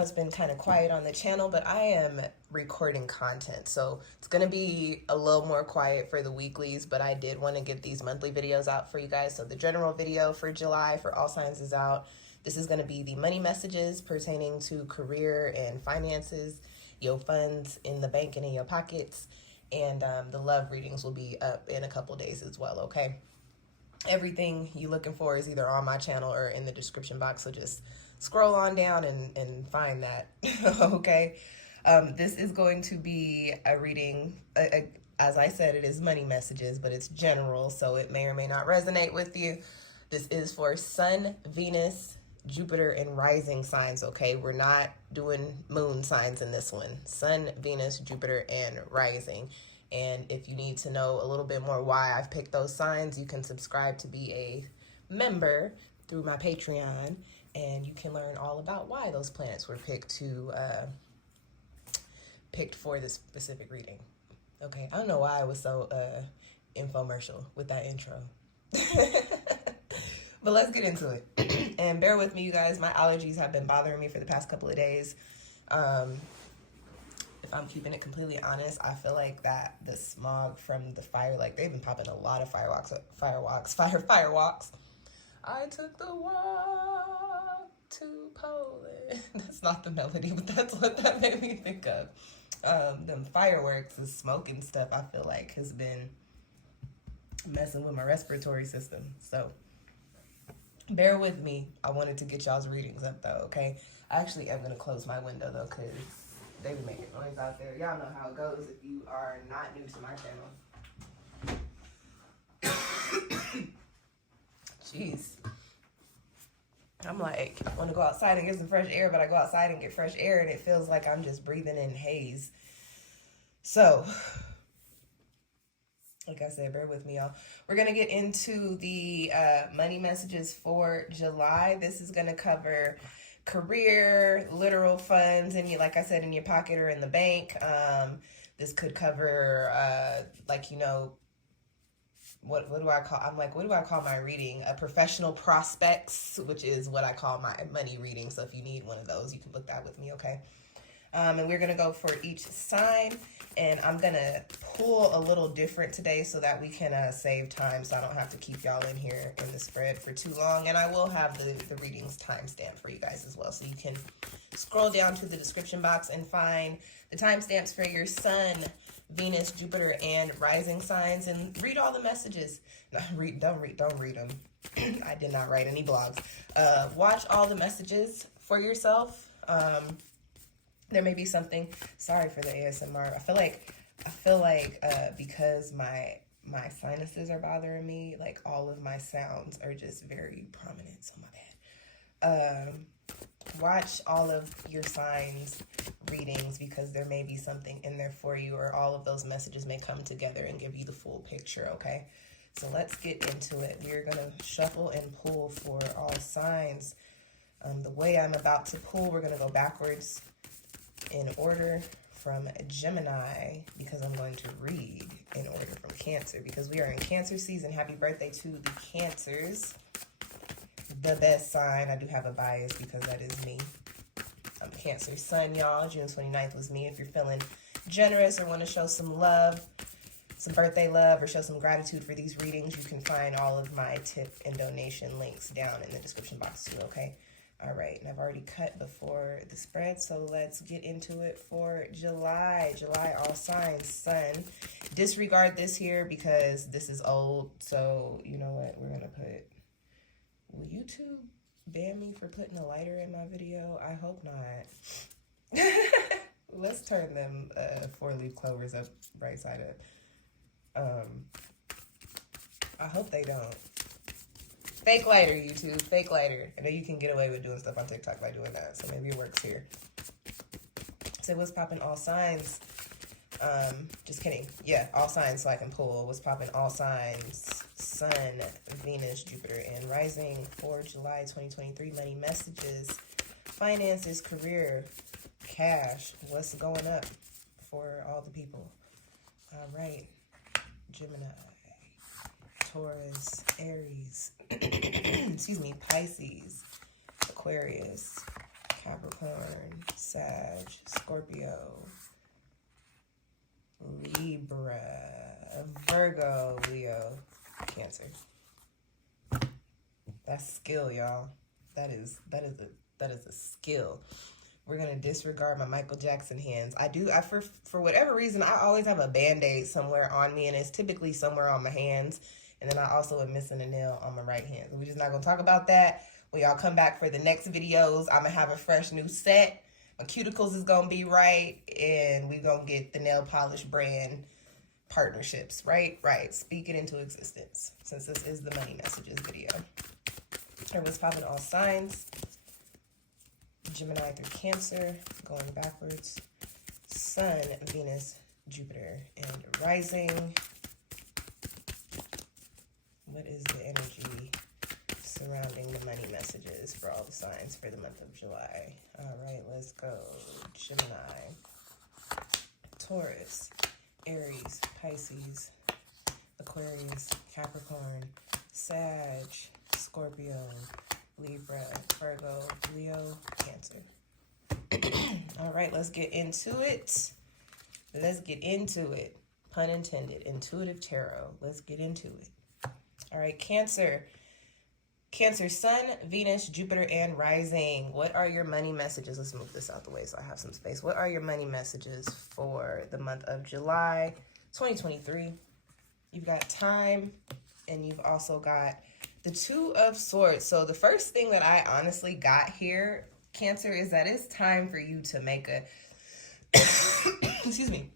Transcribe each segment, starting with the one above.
It's been kind of quiet on the channel, but I am recording content, so it's going to be a little more quiet for the weeklies, but I did want to get these monthly videos out for you guys. So the general video for July for all signs is out. This is going to be the money messages pertaining to career and finances, your funds in the bank and in your pockets, and the love readings will be up in a couple days as well, okay? Everything you're looking for is either on my channel or in the description box, so just scroll on down and find that. Okay, this is going to be a reading, as I said, it is money messages, but it's general, so it may or may not resonate with you. This is for Sun, Venus, Jupiter, and rising signs, okay? We're not doing moon signs in this one. Sun, Venus, Jupiter, and rising. And if you need to know a little bit more why I've picked those signs, you can subscribe to be a member through my Patreon, and you can learn all about why those planets were picked for this specific reading. Okay, I don't know why I was so infomercial with that intro. But let's get into it. And bear with me, you guys. My allergies have been bothering me for the past couple of days. If I'm keeping it completely honest, I feel like that the smog from the fire, like they've been popping a lot of firewalks. I took the walk to Poland. That's not the melody, but that's what that made me think of. Them fireworks, the smoke and stuff, I feel like has been messing with my respiratory system. So bear with me. I wanted to get y'all's readings up though, okay? I actually am going to close my window though, because they be making noise out there. Y'all know how it goes if you are not new to my channel. Jeez. I'm like, I want to go outside and get some fresh air, but I go outside and get fresh air and it feels like I'm just breathing in haze. So, like I said, bear with me, y'all. We're going to get into the money messages for July. This is going to cover career, literal funds, and like I said, in your pocket or in the bank. This could cover, like, you know, what do I call? I'm like, what do I call my reading? Professional prospects, which is what I call my money reading. So if you need one of those, you can book that with me, okay? And we're going to go for each sign, and I'm going to pull a little different today so that we can save time, so I don't have to keep y'all in here in the spread for too long. And I will have the readings timestamped for you guys as well, so you can scroll down to the description box and find the timestamps for your Sun, Venus, Jupiter, and rising signs, and read all the messages. No, don't read them. I did not write any blogs. Watch all the messages for yourself. There may be something. Sorry for the ASMR. I feel like because my sinuses are bothering me, like all of my sounds are just very prominent. So my bad. Watch all of your signs readings, because there may be something in there for you, or all of those messages may come together and give you the full picture, okay? So let's get into it. We're going to shuffle and pull for all signs. The way I'm about to pull, we're going to go backwards in order from Gemini, because I'm going to read in order from Cancer, because we are in Cancer season. Happy birthday to the Cancers. The best sign. I do have a bias because that is me. I'm Cancer Sun, y'all. June 29th was me. If you're feeling generous or want to show some love, some birthday love, or show some gratitude for these readings, you can find all of my tip and donation links down in the description box too, okay? All right, and I've already cut before the spread, so let's get into it for July. July, all signs, Sun. Disregard this here because this is old, so you know what? We're going to put... Will YouTube ban me for putting a lighter in my video? I hope not. Let's turn them 4-leaf clovers up right side up. I hope they don't. Fake lighter, YouTube. Fake lighter. I know you can get away with doing stuff on TikTok by doing that, so maybe it works here. So what's popping all signs? Just kidding. Yeah, all signs so I can pull. What's popping all signs? Sun, Venus, Jupiter, and rising for July 2023. Money messages, finances, career, cash. What's going up for all the people? All right. Gemini, Taurus, Aries, excuse me, Pisces, Aquarius, Capricorn, Sag, Scorpio, Libra, Virgo, Leo, Cancer. That's skill, y'all. That is a skill. We're gonna disregard my Michael Jackson hands. For whatever reason, I always have a band-aid somewhere on me, and it's typically somewhere on my hands. And then I also am missing a nail on my right hand. So we're just not gonna talk about that. When y'all come back for the next videos, I'm gonna have a fresh new set. My cuticles is gonna be right, and we gonna get the nail polish brand partnerships, right? Right. Speak it into existence, since this is the money messages video. Everyone's popping all signs. Gemini through Cancer, going backwards. Sun, Venus, Jupiter, and rising. What is the energy surrounding the money messages for all the signs for the month of July? All right, let's go. Gemini, Taurus, Aries, Pisces, Aquarius, Capricorn, Sag, Scorpio, Libra, Virgo, Leo, Cancer. All right, let's get into it. Let's get into it. Pun intended. Intuitive tarot. Let's get into it. All right, Cancer. Cancer, Sun, Venus, Jupiter, and rising. What are your money messages? Let's move this out the way so I have some space. What are your money messages for the month of July 2023? You've got time, and you've also got the Two of Swords. So the first thing that I honestly got here, Cancer, is that it's time for you to make a excuse me.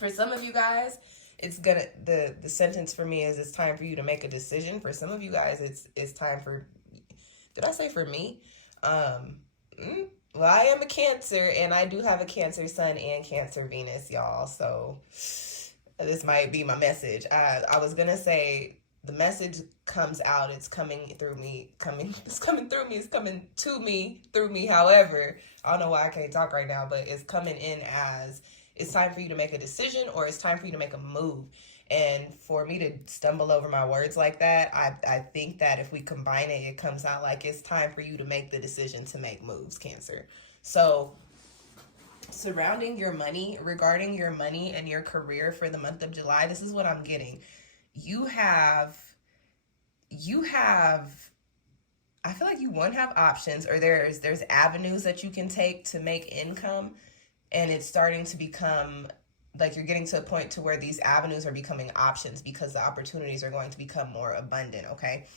For some of you guys, it's gonna the sentence for me is it's time for you to make a decision. For some of you guys, it's time for, did I say for me? Well, I am a Cancer, and I do have a Cancer Sun and Cancer Venus, y'all. So this might be my message. I was gonna say the message comes out, it's coming through me, it's coming to me, through me. However, I don't know why I can't talk right now, but it's coming in as it's time for you to make a decision, or it's time for you to make a move. And for me to stumble over my words like that, I think that if we combine it, it comes out like it's time for you to make the decision to make moves, Cancer. So surrounding your money, regarding your money and your career for the month of July, this is what I'm getting. You have, I feel like you won't have options, or there's avenues that you can take to make income, and it's starting to become like you're getting to a point to where these avenues are becoming options because the opportunities are going to become more abundant, okay?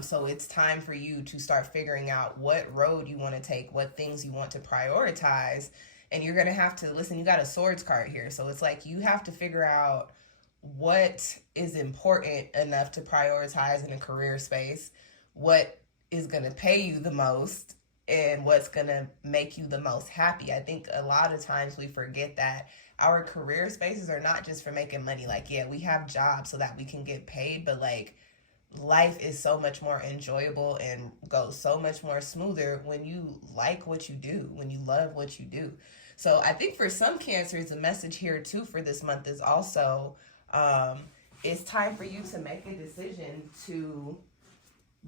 So it's time for you to start figuring out what road you want to take, what things you want to prioritize, and you're going to have to, listen, you got a swords card here, so it's like you have to figure out what is important enough to prioritize in a career space, what is going to pay you the most, and what's going to make you the most happy. I think a lot of times we forget that our career spaces are not just for making money. Like, yeah, we have jobs so that we can get paid, but like life is so much more enjoyable and goes so much more smoother when you like what you do, when you love what you do. So I think for some Cancers, the message here too for this month is also it's time for you to make a decision to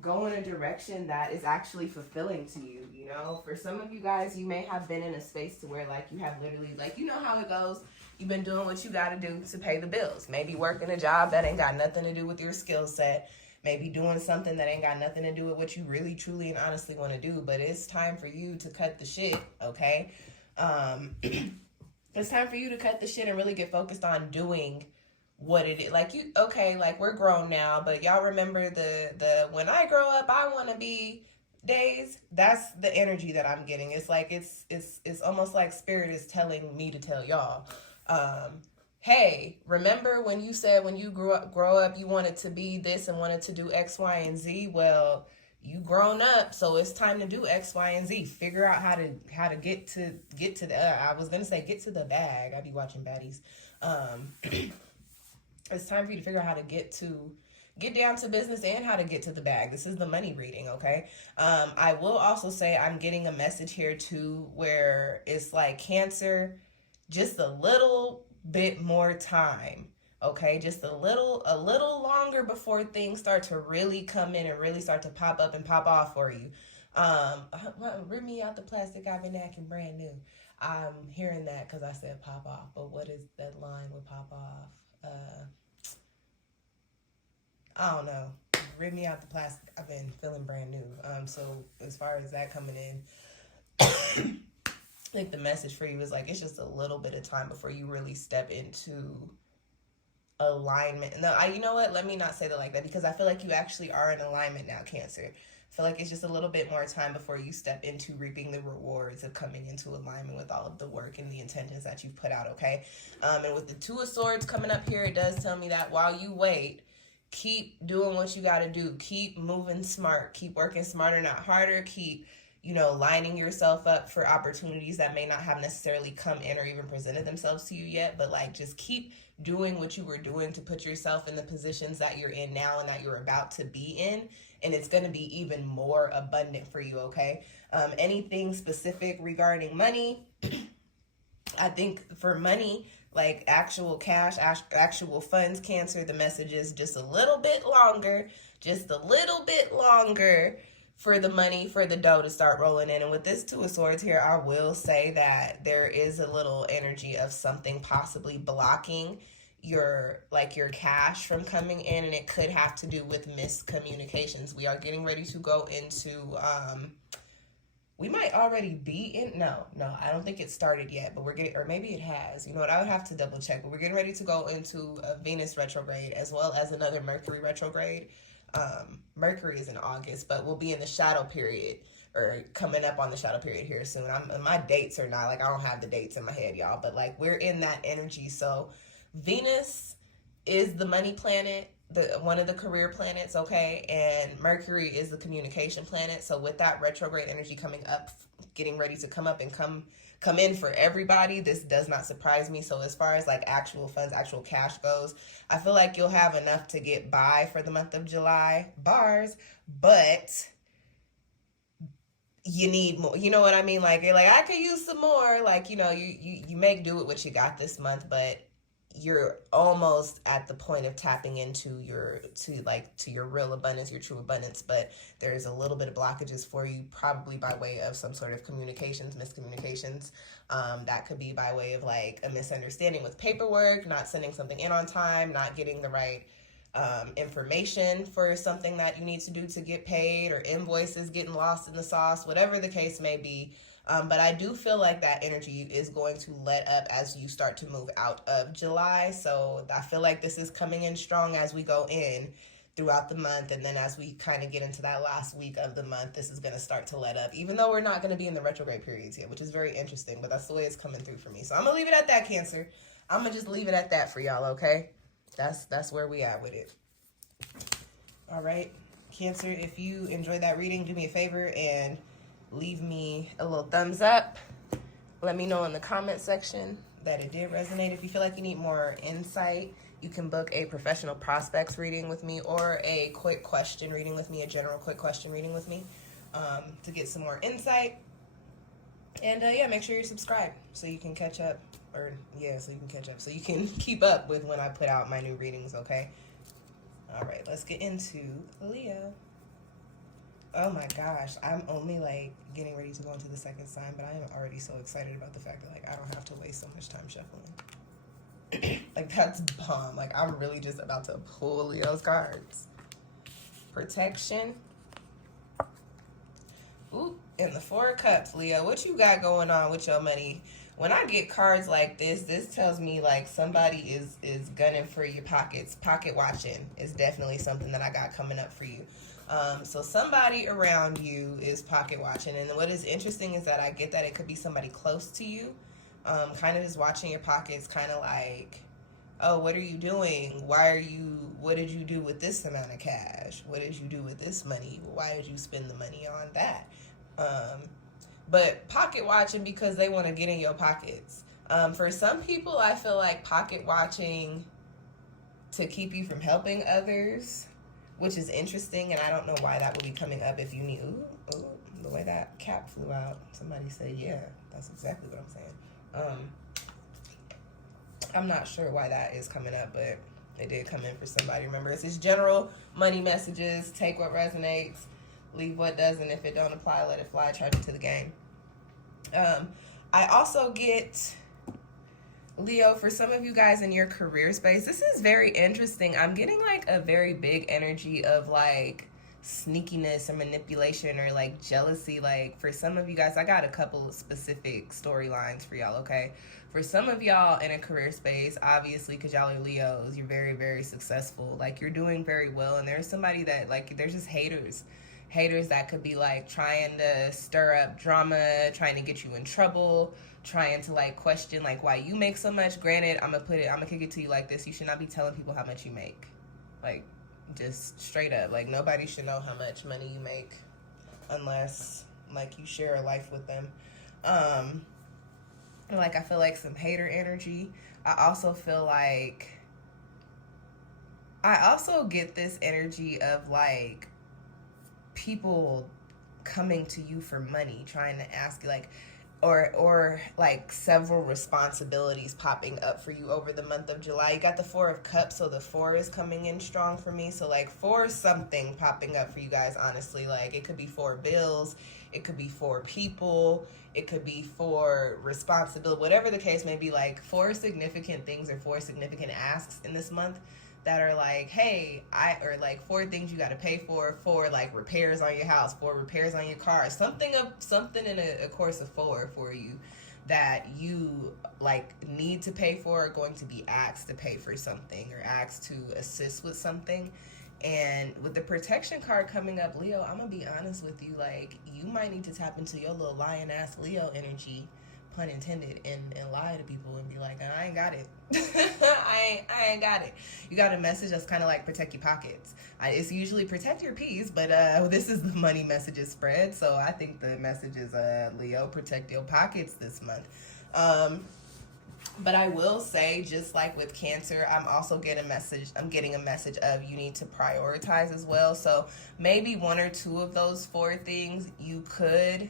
go in a direction that is actually fulfilling to you. You know, for some of you guys, you may have been in a space to where like you have literally, like, you know how it goes. You've been doing what you got to do to pay the bills. Maybe working a job that ain't got nothing to do with your skill set. Maybe doing something that ain't got nothing to do with what you really, truly, and honestly want to do. But it's time for you to cut the shit, okay? It's time for you to cut the shit and really get focused on doing what it is. Like, you, okay, like we're grown now, but y'all remember the when I grow up I want to be days? That's the energy that I'm getting. It's like it's almost like spirit is telling me to tell y'all, hey, remember when you said when you grow up you wanted to be this and wanted to do X, Y, and Z? Well, you grown up, so it's time to do X, Y, and Z. Figure out how to get to the I was gonna say get to the bag. I be watching baddies. It's time for you to figure out how to get down to business and how to get to the bag. This is the money reading, okay? I will also say I'm getting a message here too where it's like, Cancer, just a little bit more time, okay? Just a little longer before things start to really come in and really start to pop up and pop off for you. Rip me out the plastic, I've been acting brand new. I'm hearing that because I said pop off, but what is that line with pop off? I don't know. Rip me out the plastic, I've been feeling brand new. So as far as that coming in, I think the message for you is like, it's just a little bit of time before you really step into alignment. No, you know what? Let me not say that like that, because I feel like you actually are in alignment now, Cancer. I feel like it's just a little bit more time before you step into reaping the rewards of coming into alignment with all of the work and the intentions that you've put out, okay? And with the Two of Swords coming up here, it does tell me that while you wait, keep doing what you got to do. Keep moving smart. Keep working smarter, not harder. Keep, lining yourself up for opportunities that may not have necessarily come in or even presented themselves to you yet. But, like, just keep doing what you were doing to put yourself in the positions that you're in now and that you're about to be in. And it's going to be even more abundant for you, okay? Anything specific regarding money, I think for money, like actual cash, actual funds, Cancer, the message is just a little bit longer for the money, for the dough to start rolling in. And with this Two of Swords here, I will say that there is a little energy of something possibly blocking your cash from coming in, and it could have to do with miscommunications. We are getting ready to go into we might already be in, no, I don't think it started yet, but or maybe it has. You know what, I would have to double check, but we're getting ready to go into a Venus retrograde as well as another Mercury retrograde. Mercury is in August, but we'll be in the shadow period, or coming up on the shadow period here soon. My dates are not, I don't have the dates in my head, y'all, but we're in that energy. So Venus is the money planet, one of the career planets, okay, and Mercury is the communication planet. So with that retrograde energy coming up, getting ready to come up and come in for everybody, this does not surprise me. So as far as actual funds, actual cash goes, I feel like you'll have enough to get by for the month of July, but you need more. You know what I mean? Like I could use some more. You make do with what you got this month, but you're almost at the point of tapping into your real abundance, your true abundance, but there's a little bit of blockages for you, probably by way of some sort of miscommunications. That could be by way of a misunderstanding with paperwork, not sending something in on time, not getting the right information for something that you need to do to get paid, or invoices getting lost in the sauce, whatever the case may be. But I do feel like that energy is going to let up as you start to move out of July. So I feel like this is coming in strong as we go in throughout the month. And then as we kind of get into that last week of the month, this is going to start to let up, even though we're not going to be in the retrograde periods yet, which is very interesting. But that's the way it's coming through for me. So I'm going to leave it at that, Cancer. I'm going to just leave it at that for y'all, okay? That's where we at with it. All right, Cancer, if you enjoyed that reading, do me a favor and leave me a little thumbs up. Let me know in the comment section that it did resonate. If you feel like you need more insight, you can book a professional prospects reading with me, or a quick question reading with me, a general quick question reading with me, to get some more insight. And make sure you're subscribed so you can catch up, so you can keep up with when I put out my new readings, okay? All right, let's get into Leo. Oh my gosh, I'm only getting ready to go into the second sign, but I am already so excited about the fact that I don't have to waste so much time shuffling. That's bomb. I'm really just about to pull Leo's cards. Protection. Ooh, and the Four of Cups, Leo. What you got going on with your money? When I get cards like this tells me somebody is gunning for your pockets. Pocket watching is definitely something that I got coming up for you. So somebody around you is pocket watching. And what is interesting is that I get that it could be somebody close to you, kind of just watching your pockets, kind of oh, what are you doing? What did you do with this amount of cash? What did you do with this money? Why did you spend the money on that? But pocket watching because they want to get in your pockets. For some people, I feel like pocket watching to keep you from helping others, which is interesting, and I don't know why that would be coming up if you need. Ooh, the way that cap flew out. Somebody said, yeah, that's exactly what I'm saying. I'm not sure why that is coming up, but it did come in for somebody. Remember, it's just general money messages. Take what resonates, Leave what doesn't. If it don't apply, let it fly. Charge it to the game. I also get, Leo, for some of you guys in your career space, this is very interesting. I'm getting like a very big energy of like sneakiness or manipulation or like jealousy. Like for some of you guys, I got a couple of specific storylines for y'all, okay? For some of y'all in a career space, obviously, because y'all are Leos, you're very, very successful. Like you're doing very well, and there's somebody that like, there's just haters that could be like trying to stir up drama, trying to get you in trouble, trying to like question like why you make so much. Granted, I'm gonna kick it to you like this: you should not be telling people how much you make. Like, just straight up, like nobody should know how much money you make unless like you share a life with them. Like I feel like some hater energy. I also get this energy of like people coming to you for money, trying to ask you like, or like several responsibilities popping up for you over the month of July. You got the 4 of Cups, so the 4 is coming in strong for me. So like 4 something popping up for you guys, honestly. Like it could be 4 bills, it could be 4 people, it could be 4 responsibility, whatever the case may be. Like 4 significant things or 4 significant asks in this month that are like, hey, or like 4 things you got to pay for, 4 like repairs on your house, 4 repairs on your car, something in a course of 4 for you that you like need to pay for, or going to be asked to pay for something or asked to assist with something. And with the protection card coming up, Leo, I'm gonna be honest with you, like you might need to tap into your little lion ass Leo energy, pun intended, and lie to people and be like, I ain't got it. I ain't got it. You got a message that's kind of like protect your pockets. It's usually protect your peace, but this is the money messages spread, so I think the message is Leo, protect your pockets this month. But I will say, just like with Cancer, I'm getting a message of you need to prioritize as well. So maybe 1 or 2 of those 4 things you could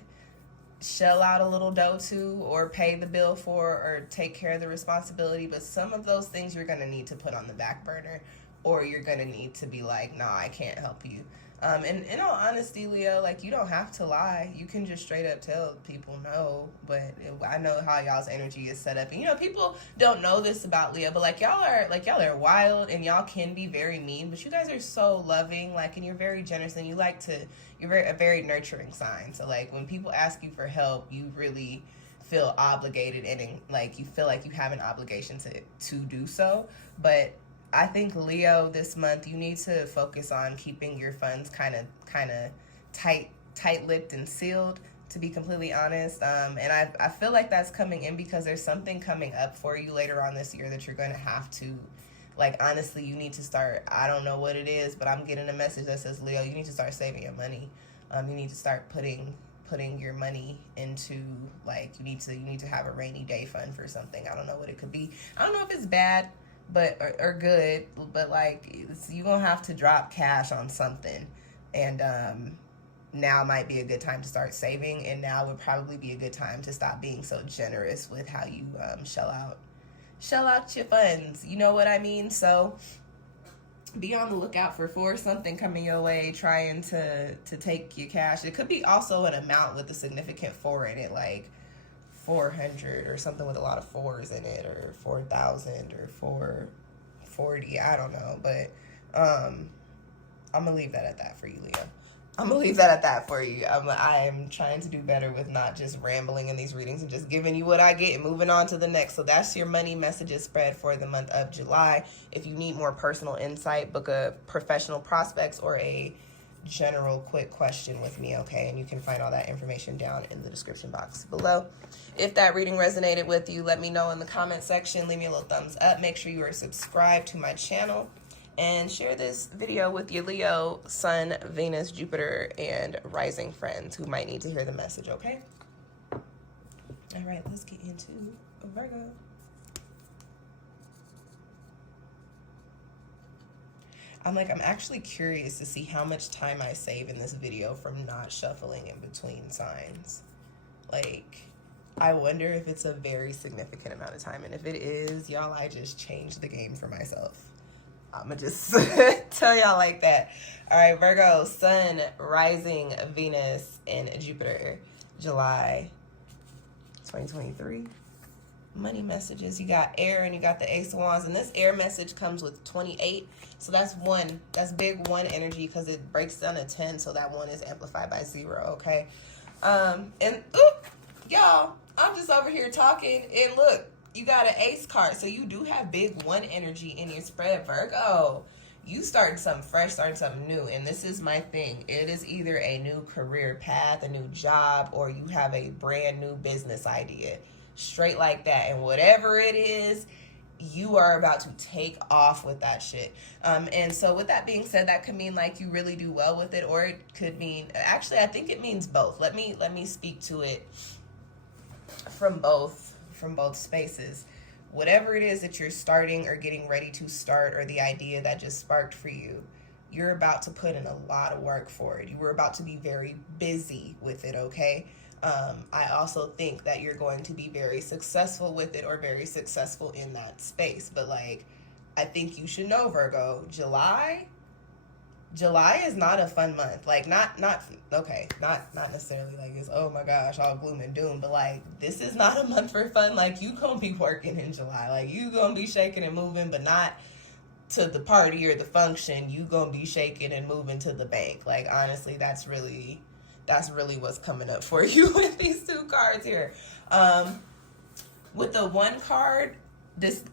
shell out a little dough to, or pay the bill for, or take care of the responsibility. But some of those things you're going to need to put on the back burner, or you're going to need to be like, nah, I can't help you. And in all honesty, Leo, like you don't have to lie. You can just straight up tell people no. But I know how y'all's energy is set up, and you know people don't know this about Leo, but y'all are wild, and y'all can be very mean. But you guys are so loving, like, and you're very generous, and you're a very nurturing sign. So like when people ask you for help, you really feel obligated, and like you feel like you have an obligation to do so. But I think, Leo, this month you need to focus on keeping your funds kind of tight-lipped and sealed, to be completely honest. And I feel like that's coming in because there's something coming up for you later on this year that you're going to have to, like, honestly, you need to start, I don't know what it is, but I'm getting a message that says, Leo, you need to start saving your money. You need to start putting your money into, like, you need to have a rainy day fund for something. I don't know what it could be. I don't know if it's bad, but or good, but like you're gonna have to drop cash on something, and now might be a good time to start saving, and now would probably be a good time to stop being so generous with how you shell out your funds, you know what I mean? So be on the lookout for something coming your way, trying to take your cash. It could be also an amount with a significant 4 in it, like 400 or something with a lot of 4s in it, or 4,000 or 440. I don't know, but I'm gonna leave that at that for you, Leo. I'm gonna leave that at that for you. I'm trying to do better with not just rambling in these readings and just giving you what I get and moving on to the next. So that's your money messages spread for the month of July. If you need more personal insight, book a professional prospects or a general quick question with me, okay? And you can find all that information down in the description box below. If that reading resonated with you, let me know in the comment section. Leave me a little thumbs up. Make sure you are subscribed to my channel, and share this video with your Leo, Sun, Venus, Jupiter, and rising friends who might need to hear the message, okay? All right, let's get into Virgo. I'm actually curious to see how much time I save in this video from not shuffling in between signs. Like, I wonder if it's a very significant amount of time. And if it is, y'all, I just changed the game for myself. I'm going to just tell y'all like that. All right, Virgo, Sun, rising, Venus, and Jupiter, July 2023. Money messages. You got air and you got the Ace of Wands. And this air message comes with 28. So that's one. That's big one energy because it breaks down to 10. So that one is amplified by 0, okay? Y'all, I'm just over here talking. And look, you got an ace card. So you do have big one energy in your spread, Virgo. You starting something fresh, starting something new. And this is my thing. It is either a new career path, a new job, or you have a brand new business idea. Straight like that. And whatever it is, you are about to take off with that shit. And so with that being said, that could mean like you really do well with it, or it could mean, actually I think it means both. Let me speak to it from both spaces. Whatever it is that you're starting or getting ready to start, or the idea that just sparked for you, you're about to put in a lot of work for it. You were about to be very busy with it, okay? I also think that you're going to be very successful with it, or very successful in that space. But like, I think you should know, Virgo, July is not a fun month. Like not necessarily like it's, oh my gosh, all gloom and doom, but like, this is not a month for fun. Like, you gonna be working in July. Like, you gonna be shaking and moving, but not to the party or the function. You gonna be shaking and moving to the bank. Like, honestly, that's really what's coming up for you with these two cards here. With the one card, this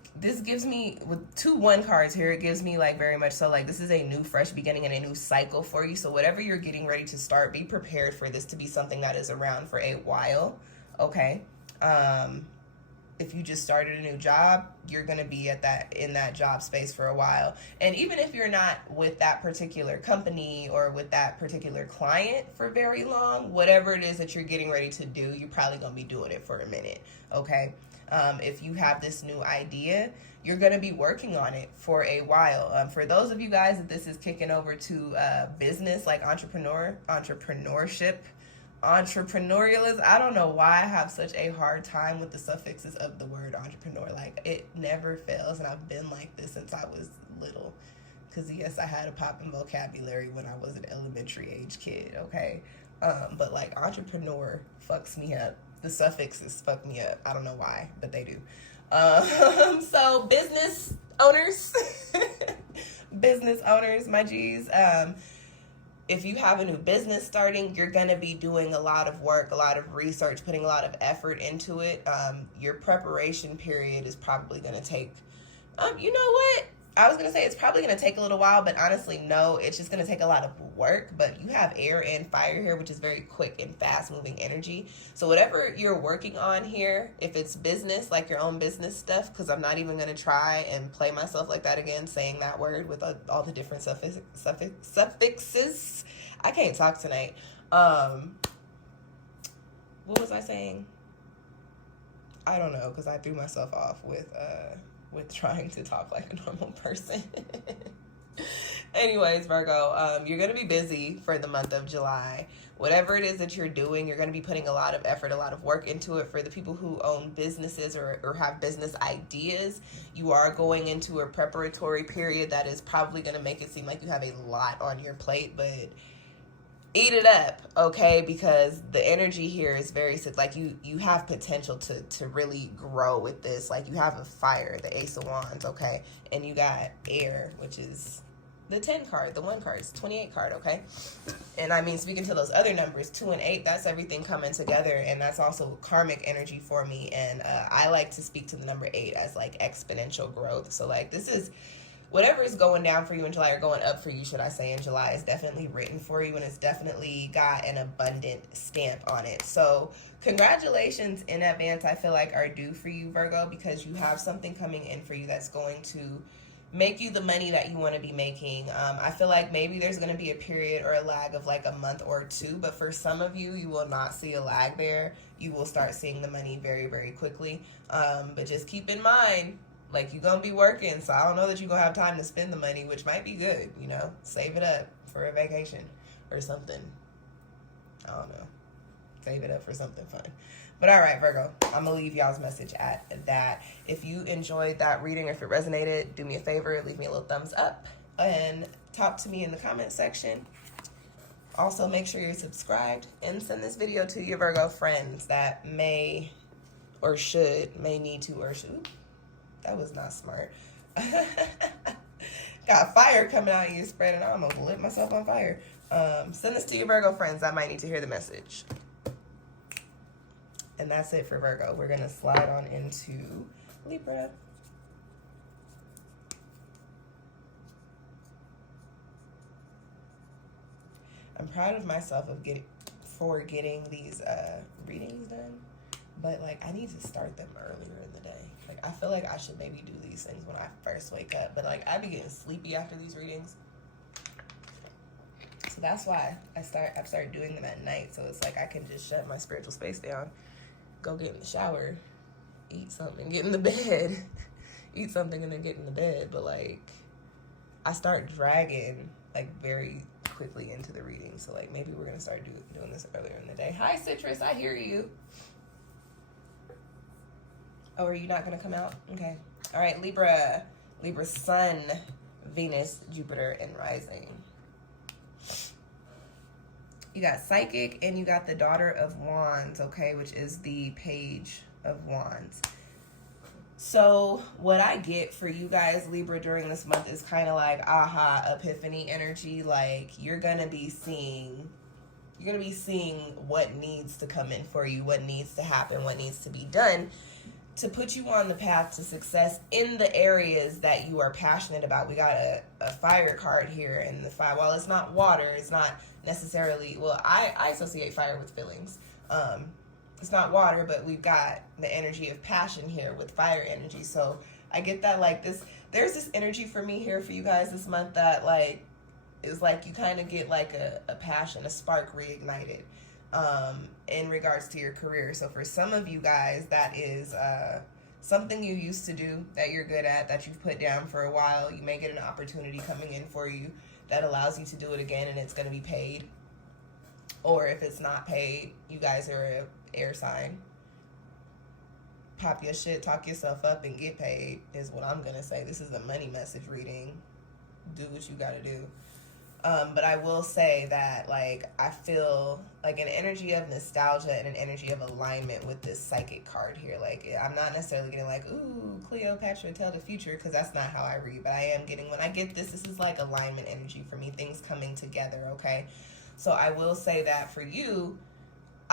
gives me, with 2 1 cards here, it gives me like very much so like this is a new fresh beginning and a new cycle for you. So whatever you're getting ready to start, be prepared for this to be something that is around for a while, okay? If you just started a new job, you're going to be in that job space for a while. And even if you're not with that particular company or with that particular client for very long, whatever it is that you're getting ready to do, you're probably going to be doing it for a minute, okay? If you have this new idea, you're going to be working on it for a while. For those of you guys that this is kicking over to business, like entrepreneurship, entrepreneurialism. I don't know why I have such a hard time with the suffixes of the word entrepreneur. Like, it never fails, and I've been like this since I was little. Because yes, I had a poppin' vocabulary when I was an elementary age kid, okay? But like, entrepreneur fucks me up. The suffixes fuck me up. I don't know why, but they do. So business owners, my G's, if you have a new business starting, you're going to be doing a lot of work, a lot of research, putting a lot of effort into it. Your preparation period is probably going to take, you know what? I was going to say it's probably going to take a little while, but honestly, no, it's just going to take a lot of work. But you have air and fire here, which is very quick and fast moving energy. So whatever you're working on here, if it's business, like your own business stuff, because I'm not even going to try and play myself like that again, saying that word with all the different suffixes. I can't talk tonight. What was I saying? I don't know, because I threw myself off with trying to talk like a normal person. Anyways, Virgo, you're going to be busy for the month of July. Whatever it is that you're doing, you're going to be putting a lot of effort, a lot of work into it. For the people who own businesses or have business ideas, you are going into a preparatory period that is probably going to make it seem like you have a lot on your plate, but eat it up, okay? Because the energy here is very, like, you have potential to really grow with this. Like, you have a fire, the Ace of Wands, okay? And you got air, which is the 10 card, the 1 card, it's 28 card, okay? And I mean, speaking to those other numbers, 2 and 8, that's everything coming together, and that's also karmic energy for me. And I like to speak to the number 8 as like exponential growth. So like, this is whatever is going down for you in July, or going up for you, should I say, in July, is definitely written for you, and it's definitely got an abundant stamp on it. So congratulations in advance, I feel like, are due for you, Virgo, because you have something coming in for you that's going to make you the money that you want to be making. I feel like maybe there's going to be a period or a lag of like a month or 2, but for some of you, you will not see a lag there. You will start seeing the money very, very quickly. But just keep in mind, like, you're going to be working, so I don't know that you're going to have time to spend the money, which might be good, you know? Save it up for a vacation or something. I don't know. Save it up for something fun. But all right, Virgo, I'm going to leave y'all's message at that. If you enjoyed that reading, if it resonated, do me a favor, leave me a little thumbs up and talk to me in the comment section. Also, make sure you're subscribed and send this video to your Virgo friends that may need to, or should. That was not smart. Got fire coming out of you spreading. I almost lit myself on fire. Send this to your Virgo friends that might need to hear the message. And that's it for Virgo. We're going to slide on into Libra. I'm proud of myself for getting these readings done. But, like, I need to start them earlier in the day. Like, I feel like I should maybe do these things when I first wake up. But, like, I be getting sleepy after these readings. So that's why I've started doing them at night. So it's like I can just shut my spiritual space down, go get in the shower, eat something, get in the bed, eat something, and then get in the bed. But, like, I start dragging, like, very quickly into the reading. So, like, maybe we're going to start doing this earlier in the day. Hi, Citrus. I hear you. Oh, are you not going to come out? Okay. All right, Libra. Libra Sun, Venus, Jupiter, and Rising. You got Psychic and you got the Daughter of Wands, okay, which is the Page of Wands. So what I get for you guys, Libra, during this month is kind of like aha, epiphany energy. Like you're going to be seeing what needs to come in for you, what needs to happen, what needs to be done to put you on the path to success in the areas that you are passionate about. We got a fire card here, and the fire, while it's not water, it's not necessarily, well, I associate fire with feelings. It's not water, but we've got the energy of passion here with fire energy. So I get that, like, there's this energy for me here for you guys this month that, like, is like you kind of get like a passion, a spark reignited in regards to your career. So for some of you guys, that is something you used to do that you're good at, that you've put down for a while. You may get an opportunity coming in for you that allows you to do it again, and it's going to be paid. Or if it's not paid, you guys are an air sign. Pop your shit, talk yourself up, and get paid is what I'm going to say. This is a money message reading. Do what you got to do. But I will say that, like, I feel like an energy of nostalgia and an energy of alignment with this Psychic card here. Like, I'm not necessarily getting like, ooh, Cleopatra, tell the future, because that's not how I read. But I am getting, when I get this is like alignment energy for me, things coming together, okay? So I will say that for you,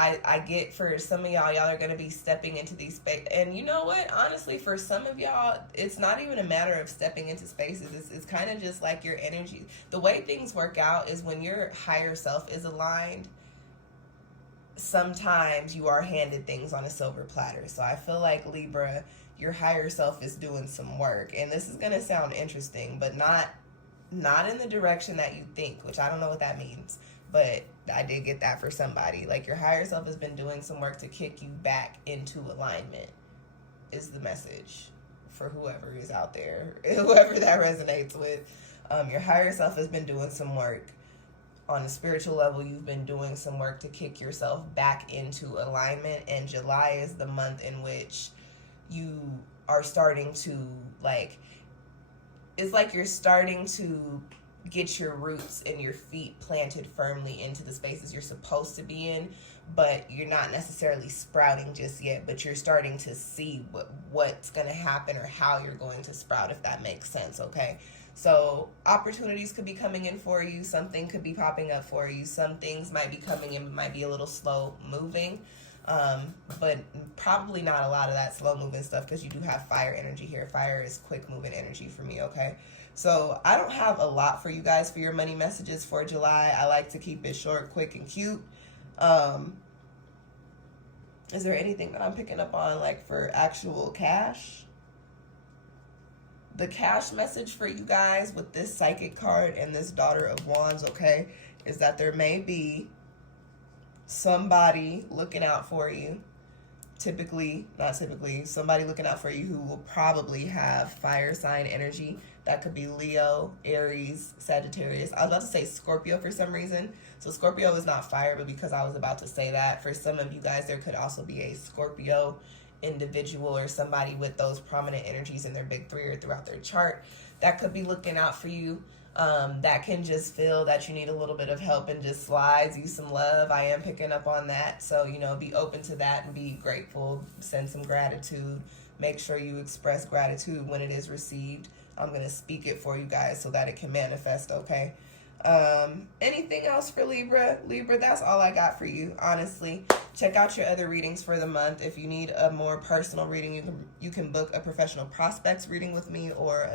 I get for some of y'all are going to be stepping into these spaces. And you know what? Honestly, for some of y'all, it's not even a matter of stepping into spaces. It's kind of just like your energy. The way things work out is when your higher self is aligned, sometimes you are handed things on a silver platter. So I feel like, Libra, your higher self is doing some work. And this is going to sound interesting, but not in the direction that you think, which I don't know what that means. But I did get that for somebody. Like, your higher self has been doing some work to kick you back into alignment is the message for whoever is out there, whoever that resonates with. Your higher self has been doing some work. On a spiritual level, you've been doing some work to kick yourself back into alignment. And July is the month in which you are starting to, like, it's like you're starting to get your roots and your feet planted firmly into the spaces you're supposed to be in, but you're not necessarily sprouting just yet, but you're starting to see what's going to happen or how you're going to sprout, if that makes sense, okay? So opportunities could be coming in for you. Something could be popping up for you. Some things might be coming in, might be a little slow moving, but probably not a lot of that slow moving stuff, because you do have fire energy here. Fire is quick moving energy for me, okay? So I don't have a lot for you guys for your money messages for July. I like to keep it short, quick, and cute. Is there anything that I'm picking up on, like, for actual cash? The cash message for you guys with this Psychic card and this Daughter of Wands, okay, is that there may be somebody looking out for you. not typically, somebody looking out for you who will probably have fire sign energy. That could be Leo, Aries, Sagittarius. I was about to say Scorpio for some reason. So Scorpio is not fire, but because I was about to say that, for some of you guys, there could also be a Scorpio individual or somebody with those prominent energies in their big three or throughout their chart that could be looking out for you. That can just feel that you need a little bit of help and just slides you some love. I am picking up on that. So, you know, be open to that and be grateful. Send some gratitude. Make sure you express gratitude when it is received. I'm going to speak it for you guys so that it can manifest, okay? Anything else for Libra? Libra, that's all I got for you, honestly. Check out your other readings for the month. If you need a more personal reading, you can book a professional prospects reading with me or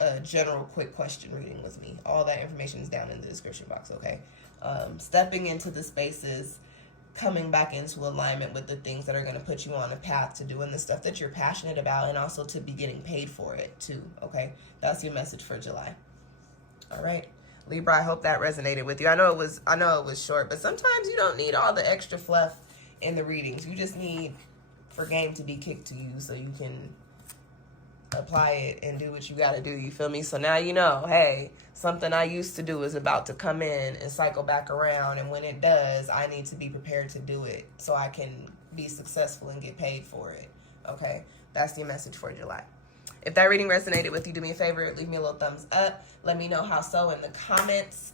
a general quick question reading with me. All that information is down in the description box, okay? Stepping into the spaces, coming back into alignment with the things that are going to put you on a path to doing the stuff that you're passionate about and also to be getting paid for it too, okay? That's your message for July. All right, Libra, I hope that resonated with you. I know it was short, but sometimes you don't need all the extra fluff in the readings. You just need for game to be kicked to you so you can apply it and do what you got to do. You feel me? So now you know, hey, something I used to do is about to come in and cycle back around. And when it does, I need to be prepared to do it so I can be successful and get paid for it. Okay, that's your message for July. If that reading resonated with you, do me a favor, leave me a little thumbs up. Let me know how so in the comments.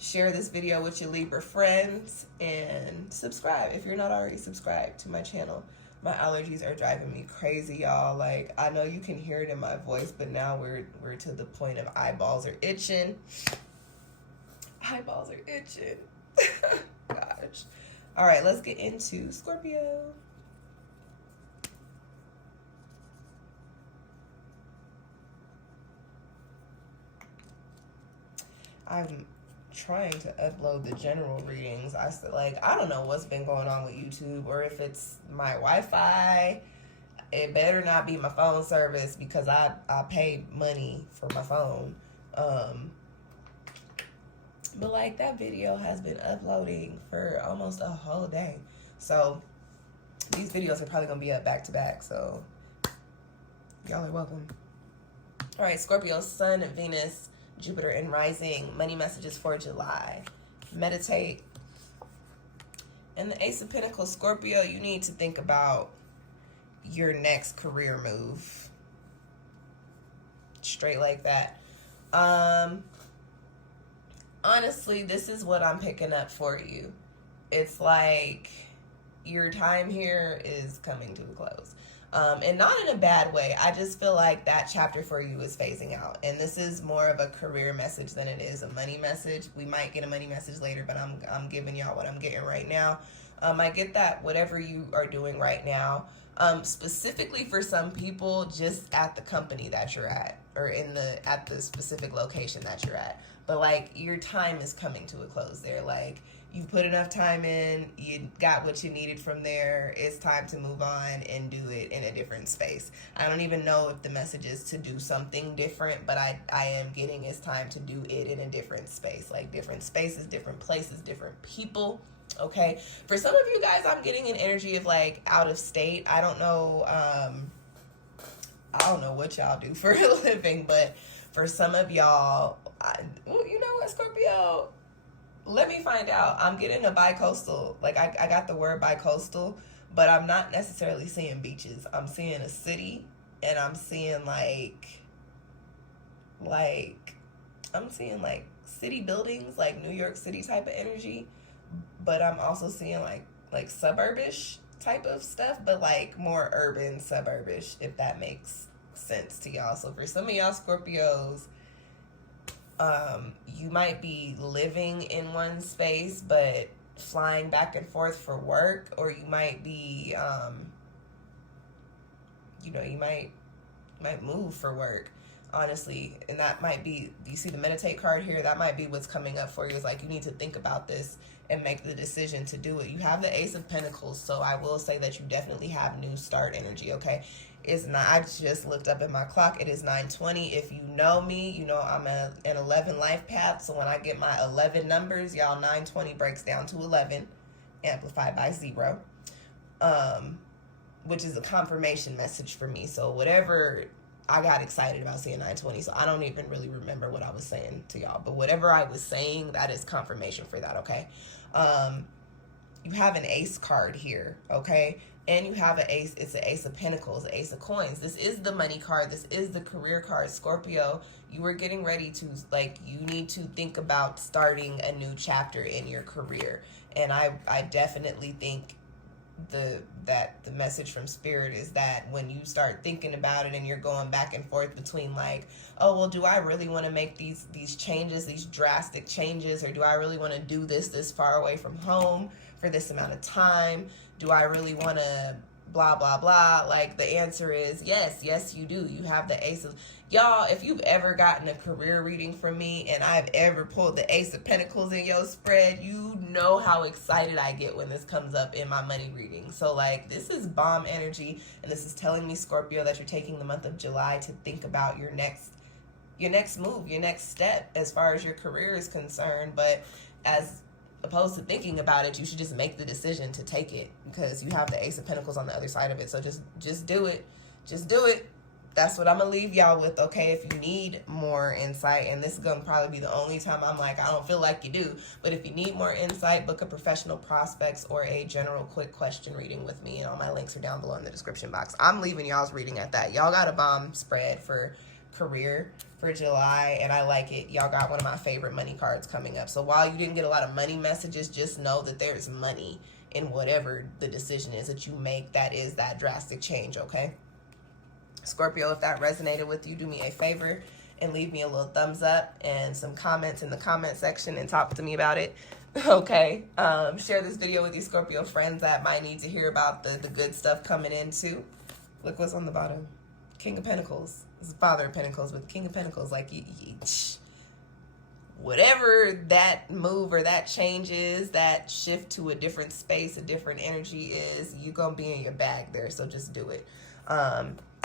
Share this video with your Libra friends and subscribe if you're not already subscribed to my channel. My allergies are driving me crazy, y'all. Like, I know you can hear it in my voice, but now we're to the point of eyeballs are itching. Eyeballs are itching. Gosh. All right, let's get into Scorpio. I'm trying to upload the general readings. I don't know what's been going on with YouTube or if it's my Wi-Fi. It better not be my phone service because I paid money for my phone. But like that video has been uploading for almost a whole day. So these videos are probably going to be up back to back. So y'all are welcome. All right, Scorpio, Sun, Venus, Jupiter, and rising. Money messages for July. Meditate. And the Ace of Pentacles, Scorpio, you need to think about your next career move. Straight like that. Honestly, this is what I'm picking up for you. It's like your time here is coming to a close. And not in a bad way. I just feel like that chapter for you is phasing out. And this is more of a career message than it is a money message. We might get a money message later, but I'm giving y'all what I'm getting right now. I get that whatever you are doing right now, specifically for some people, just at the company that you're at or at the specific location that you're at. But like your time is coming to a close there. Like, you put enough time in, you got what you needed from there. It's time to move on and do it in a different space. I don't even know if the message is to do something different, but I am getting it's time to do it in a different space. Like different spaces, different places, different people. Okay. For some of you guys, I'm getting an energy of like out of state. I don't know what y'all do for a living, but for some of y'all, you know what, Scorpio? Let me find out. I'm getting a bi-coastal. Like, I got the word bi-coastal, but I'm not necessarily seeing beaches. I'm seeing a city, and I'm seeing, I'm seeing, city buildings, like New York City type of energy, but I'm also seeing, like suburbish type of stuff, but, like, more urban suburbish, if that makes sense to y'all. So, for some of y'all Scorpios, you might be living in one space but flying back and forth for work, or you might be you might move for work, honestly. And that might be, you see the meditate card here, that might be what's coming up for you. Is like you need to think about this and make the decision to do it. You have the Ace of Pentacles, so I will say that you definitely have new start energy, okay? It's not, I just looked up at my clock. It is 9:20. If you know me, you know I'm an 11 life path. So when I get my 11 numbers, y'all, 9:20 breaks down to 11, amplified by 0. which is a confirmation message for me. So whatever, I got excited about seeing 920, so I don't even really remember what I was saying to y'all, but whatever I was saying, that is confirmation for that, okay? You have an ace card here, okay? And you have an ace, it's an ace of pentacles, an ace of coins. This is the money card, this is the career card. Scorpio, you were getting ready to, like, you need to think about starting a new chapter in your career. And I definitely think that the message from spirit is that when you start thinking about it and you're going back and forth between like, oh, well, do I really want to make these changes, these drastic changes, or do I really want to do this far away from home for this amount of time? Do I really want to blah blah blah? Like, the answer is yes you do. You have the ace of, y'all, if you've ever gotten a career reading from me and I've ever pulled the ace of pentacles in your spread, you know how excited I get when this comes up in my money reading. So like, this is bomb energy, and this is telling me, Scorpio, that you're taking the month of July to think about your next move, your next step as far as your career is concerned. But as opposed to thinking about it, you should just make the decision to take it, because you have the ace of pentacles on the other side of it. So just do it. Just do it. That's what I'm gonna leave y'all with, okay? If you need more insight, and this is gonna probably be the only time I'm like, I don't feel like you do, but if you need more insight, book a professional prospects or a general quick question reading with me, and all my links are down below in the description box. I'm leaving y'all's reading at that. Y'all got a bomb spread for career for July, and I like it. Y'all got one of my favorite money cards coming up. So while you didn't get a lot of money messages, just know that there's money in whatever the decision is that you make that is that drastic change, okay? Scorpio, if that resonated with you, do me a favor and leave me a little thumbs up and some comments in the comment section and talk to me about it, okay? Share this video with your Scorpio friends that might need to hear about the good stuff coming in too. Look what's on the bottom. King of Pentacles. It's Father of Pentacles with King of Pentacles. Like, whatever that move or that change is, that shift to a different space, a different energy is, you're going to be in your bag there. So just do it.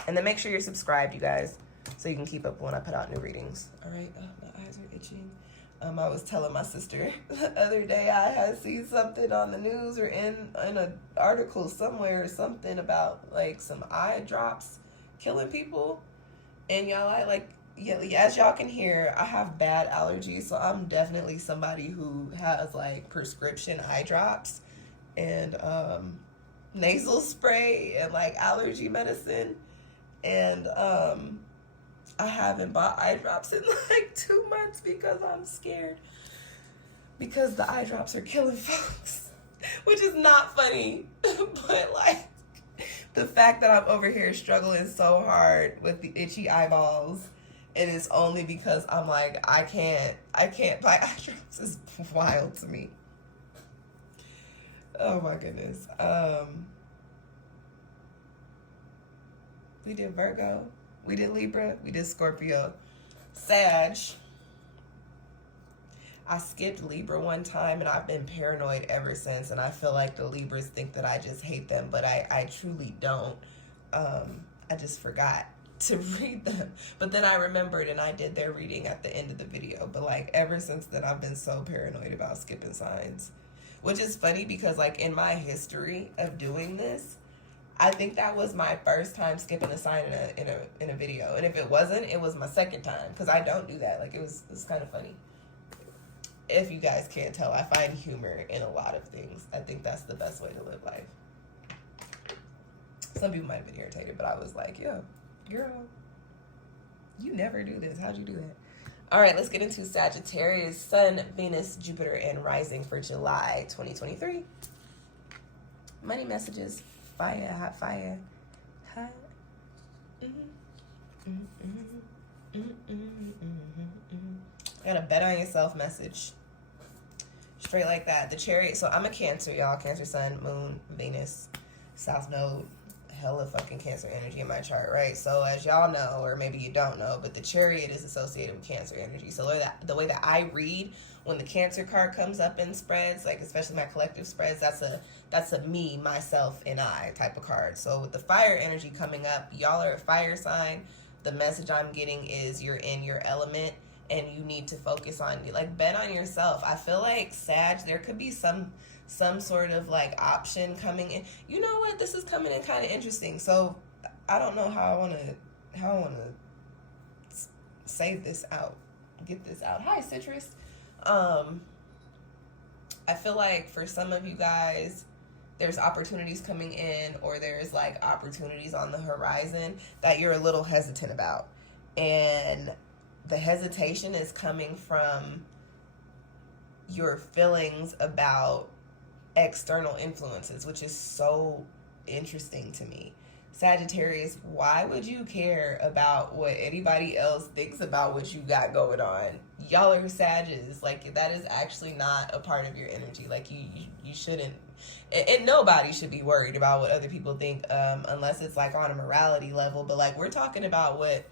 And then make sure you're subscribed, you guys, so you can keep up when I put out new readings. All right. My eyes are itching. I was telling my sister the other day I had seen something on the news or in an article somewhere or something about like some eye drops killing people. And y'all, as y'all can hear, I have bad allergies, so I'm definitely somebody who has like prescription eye drops and nasal spray and like allergy medicine. And I haven't bought eye drops in like 2 months because I'm scared, because the eye drops are killing folks, which is not funny. But like, the fact that I'm over here struggling so hard with the itchy eyeballs, and it's only because I'm like, I can't buy eye drops, is wild to me. Oh my goodness. We did Virgo, we did Libra, we did Scorpio. Sag, I skipped Libra one time and I've been paranoid ever since, and I feel like the Libras think that I just hate them, but I truly don't. I just forgot to read them, but then I remembered and I did their reading at the end of the video. But like, ever since then, I've been so paranoid about skipping signs, which is funny because like in my history of doing this, I think that was my first time skipping a sign in a video. And if it wasn't, it was my second time, because I don't do that. Like, it was kind of funny. If you guys can't tell, I find humor in a lot of things. I think that's the best way to live life. Some people might have been irritated, but I was like, yo, girl, you never do this. How'd you do that? All right, let's get into Sagittarius, Sun, Venus, Jupiter, and Rising for July 2023. Money messages. Fire, hot fire. Hot. I got a bet on yourself message. Straight like that. The Chariot. So I'm a Cancer, y'all. Cancer, Sun, Moon, Venus, South Node. Hella fucking Cancer energy in my chart, right? So as y'all know, or maybe you don't know, but the Chariot is associated with Cancer energy. So the way that I read when the Cancer card comes up in spreads, like especially my collective spreads, that's a me, myself, and I type of card. So with the fire energy coming up, y'all are a fire sign. The message I'm getting is you're in your element and you need to focus on, like, bet on yourself. I feel like Sag, there could be some some sort of like option coming in. You know what? This is coming in kind of interesting. So I don't know how I want to say this out, get this out. Hi, Citrus. I feel like for some of you guys, there's opportunities coming in, or there's like opportunities on the horizon that you're a little hesitant about. And the hesitation is coming from your feelings about external influences, which is so interesting to me. Sagittarius, why would you care about what anybody else thinks about what you got going on? Y'all are Sages. Like, that is actually not a part of your energy. Like, you shouldn't, and nobody should be worried about what other people think, unless it's like on a morality level. But like, we're talking about what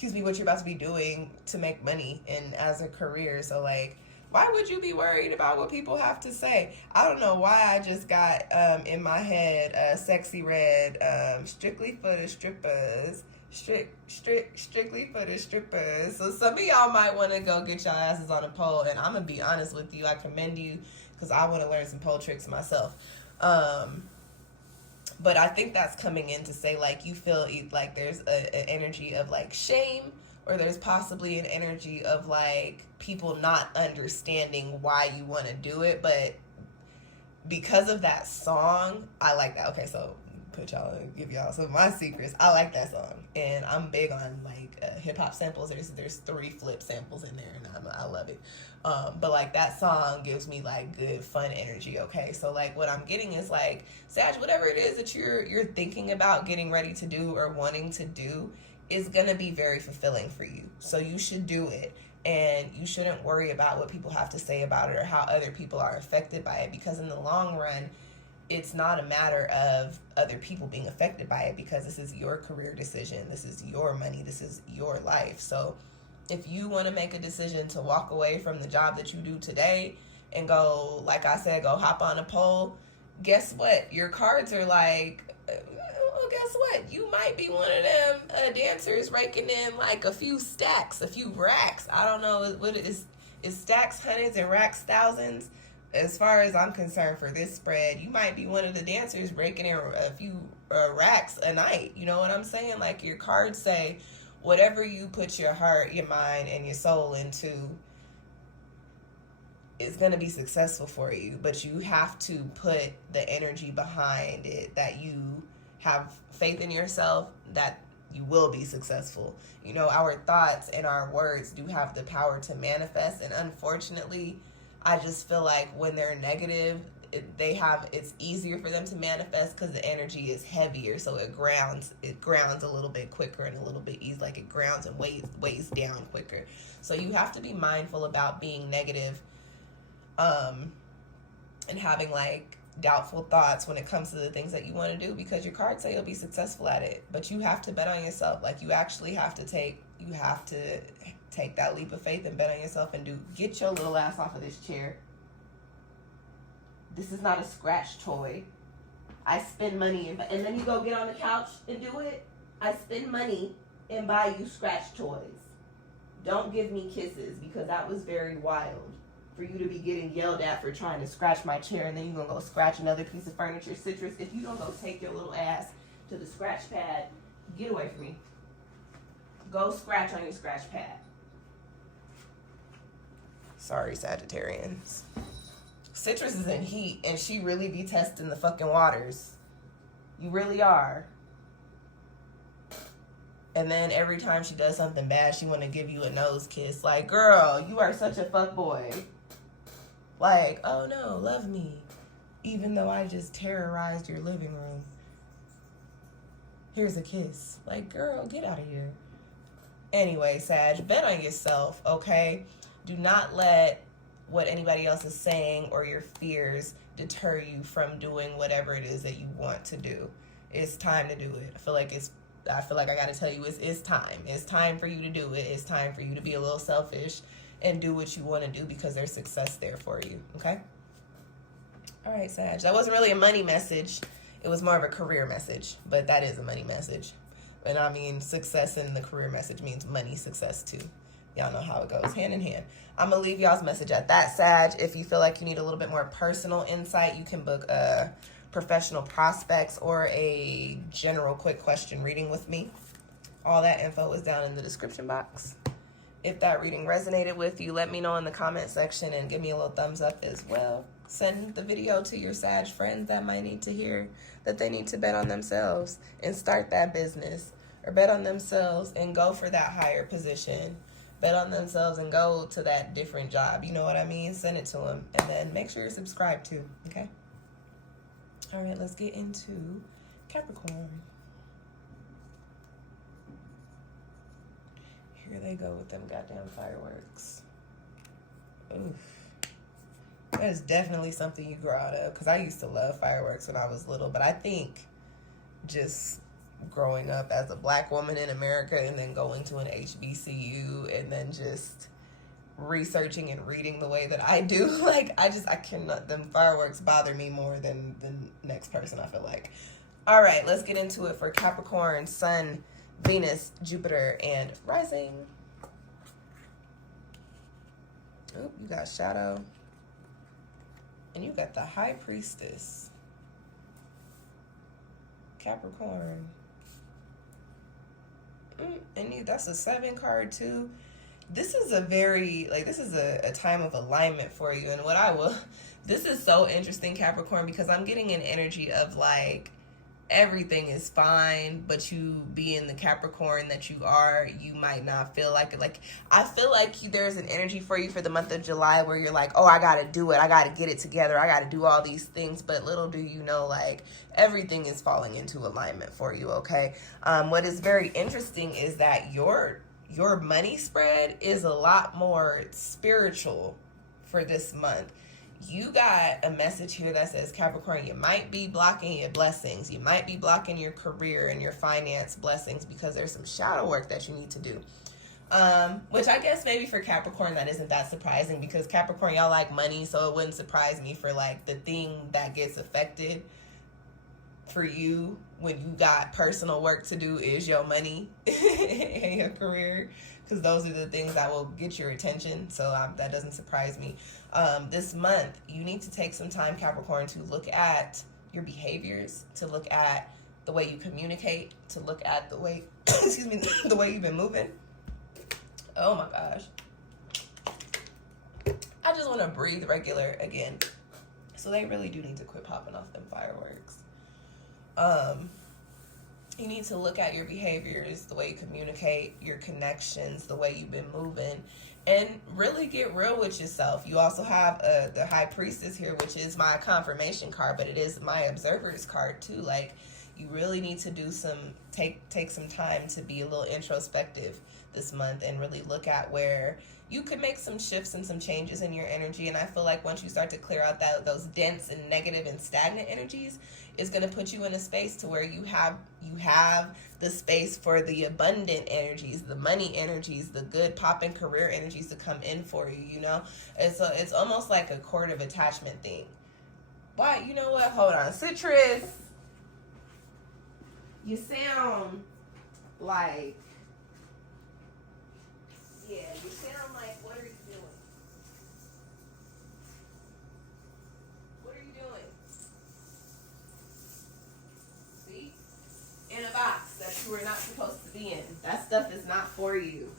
you're about to be doing to make money and as a career. So like, why would you be worried about what people have to say? I don't know why I just got in my head Sexy Red, strictly for the strippers, strictly for the strippers. So some of y'all might want to go get your asses on a pole, and I'm gonna be honest with you, I commend you, because I want to learn some pole tricks myself. But I think that's coming in to say, like, you feel like there's an energy of like shame, or there's possibly an energy of like people not understanding why you want to do it. But because of that song, I like that. Okay, so give y'all some of my secrets. I like that song, and I'm big on like hip hop samples. There's 3 flip samples in there, and I love it. But like, that song gives me like good fun energy. Okay, so like, what I'm getting is like, Sag, whatever it is that you're thinking about getting ready to do or wanting to do is gonna be very fulfilling for you. So you should do it, and you shouldn't worry about what people have to say about it or how other people are affected by it, because in the long run, it's not a matter of other people being affected by it, because this is your career decision, this is your money, this is your life. So if you want to make a decision to walk away from the job that you do today and go, like I said, go hop on a pole, guess what? Your cards are like, well, guess what? You might be one of them dancers raking in like a few stacks, a few racks. I don't know what it is. Is stacks hundreds and racks thousands? As far as I'm concerned, for this spread, you might be one of the dancers raking in a few racks a night. You know what I'm saying? Like, your cards say, whatever you put your heart, your mind, and your soul into is going to be successful for you. But you have to put the energy behind it, that you have faith in yourself, that you will be successful. You know, our thoughts and our words do have the power to manifest. And unfortunately, I just feel like when they're negative, it's easier for them to manifest because the energy is heavier, so it grounds a little bit quicker and a little bit easy, like it grounds and weighs down quicker. So you have to be mindful about being negative, and having like doubtful thoughts when it comes to the things that you want to do, because your cards say you'll be successful at it, but you have to bet on yourself. Like, you actually have to take that leap of faith and bet on yourself and get your little ass off of this chair. This is not a scratch toy. I spend money and then you go get on the couch and do it. I spend money and buy you scratch toys. Don't give me kisses, because that was very wild for you to be getting yelled at for trying to scratch my chair, and then you're gonna go scratch another piece of furniture. Citrus, if you don't go take your little ass to the scratch pad, get away from me. Go scratch on your scratch pad. Sorry, Sagittarians. Citrus is in heat, and she really be testing the fucking waters. You really are. And then every time she does something bad, she want to give you a nose kiss. Like, girl, you are such a fuckboy. Like, oh no, love me. Even though I just terrorized your living room. Here's a kiss. Like, girl, get out of here. Anyway, Sag, bet on yourself, okay? Do not let what anybody else is saying or your fears deter you from doing whatever it is that you want to do. It's time to do it. I feel like I gotta tell you, it's time. It's time for you to do it. It's time for you to be a little selfish and do what you want to do, because there's success there for you, okay? All right, Sag. That wasn't really a money message. It was more of a career message, but that is a money message. And I mean, success in the career message means money success too. Y'all know how it goes, hand in hand. I'm going to leave y'all's message at that, Sag. If you feel like you need a little bit more personal insight, you can book professional prospects or a general quick question reading with me. All that info is down in the description box. If that reading resonated with you, let me know in the comment section and give me a little thumbs up as well. Send the video to your Sag friends that might need to hear that they need to bet on themselves and start that business, or bet on themselves and go for that higher position. Bet on themselves and go to that different job. You know what I mean? Send it to them. And then make sure you're subscribed too, okay? All right, let's get into Capricorn. Here they go with them goddamn fireworks. Oof. That is definitely something you grow out of, because I used to love fireworks when I was little, but I think just growing up as a black woman in America and then going to an HBCU and then just researching and reading the way that I do, like, I cannot, them fireworks bother me more than the next person, I feel like. All right, let's get into it for Capricorn, Sun, Venus, Jupiter, and Rising. Oh, you got Shadow. And you got the High Priestess. Capricorn. And that's a 7 card too. This is a very, like, this is a time of alignment for you. And this is so interesting, Capricorn, because I'm getting an energy of, like, everything is fine, but you being the Capricorn that you are, you might not feel like it. Like, I feel like there's an energy for you for the month of July where you're like, oh, I gotta do it, I gotta get it together, I gotta do all these things, but little do you know, like, everything is falling into alignment for you, okay? What is very interesting is that your money spread is a lot more spiritual for this month. You got a message here that says, Capricorn, you might be blocking your blessings. You might be blocking your career and your finance blessings because there's some shadow work that you need to do. Which I guess maybe for Capricorn, that isn't that surprising, because Capricorn, y'all like money, so it wouldn't surprise me for, like, the thing that gets affected for you when you got personal work to do is your money and your career, because those are the things that will get your attention. So that doesn't surprise me. This month, you need to take some time, Capricorn, to look at your behaviors, to look at the way you communicate, to look at the way, excuse me, the way you've been moving. Oh my gosh. I just want to breathe regular again. So they really do need to quit popping off them fireworks. You need to look at your behaviors, the way you communicate, your connections, the way you've been moving, and really get real with yourself. You also have the High Priestess here, which is my confirmation card, but it is my observer's card too. Like, you really need to do take some time to be a little introspective this month and really look at where you could make some shifts and some changes in your energy. And I feel like once you start to clear out those dense and negative and stagnant energies, it's going to put you in a space to where you have the space for the abundant energies, the money energies, the good poppin' career energies to come in for you, you know? It's almost like a cord of attachment thing. Why? You know what? Hold on. Citrus, you sound like... Yeah, you sound like, what are you doing? What are you doing? See? In a box that you were not supposed to be in. That stuff is not for you.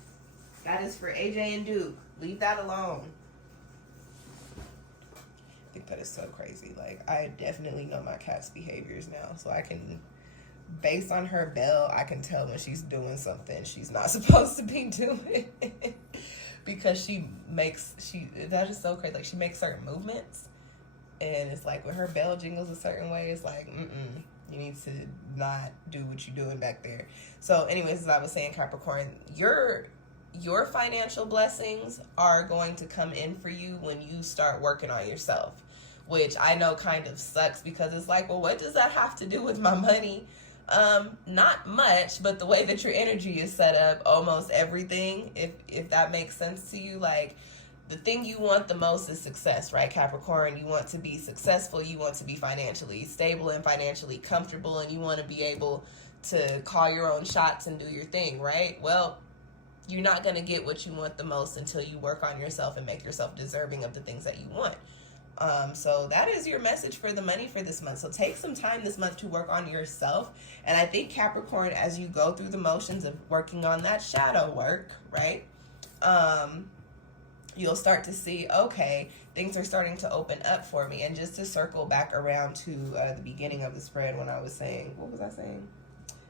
That is for AJ and Duke. Leave that alone. I think that is so crazy. Like, I definitely know my cat's behaviors now, so I can... Based on her bell, I can tell when she's doing something she's not supposed to be doing. Because that is so crazy. Like, she makes certain movements, and it's like when her bell jingles a certain way, it's like, you need to not do what you're doing back there. So anyways, as I was saying, Capricorn, your financial blessings are going to come in for you when you start working on yourself, which I know kind of sucks, because it's like, well, what does that have to do with my money? Not much, but the way that your energy is set up, almost everything, if that makes sense to you. Like, the thing you want the most is success, right, Capricorn? You want to be successful, you want to be financially stable and financially comfortable, and you want to be able to call your own shots and do your thing, right? Well, you're not going to get what you want the most until you work on yourself and make yourself deserving of the things that you want. So that is your message for the money for this month. So take some time this month to work on yourself. And I think Capricorn, as you go through the motions of working on that shadow work, right? You'll start to see, okay, things are starting to open up for me. And just to circle back around to the beginning of the spread when I was saying, what was I saying?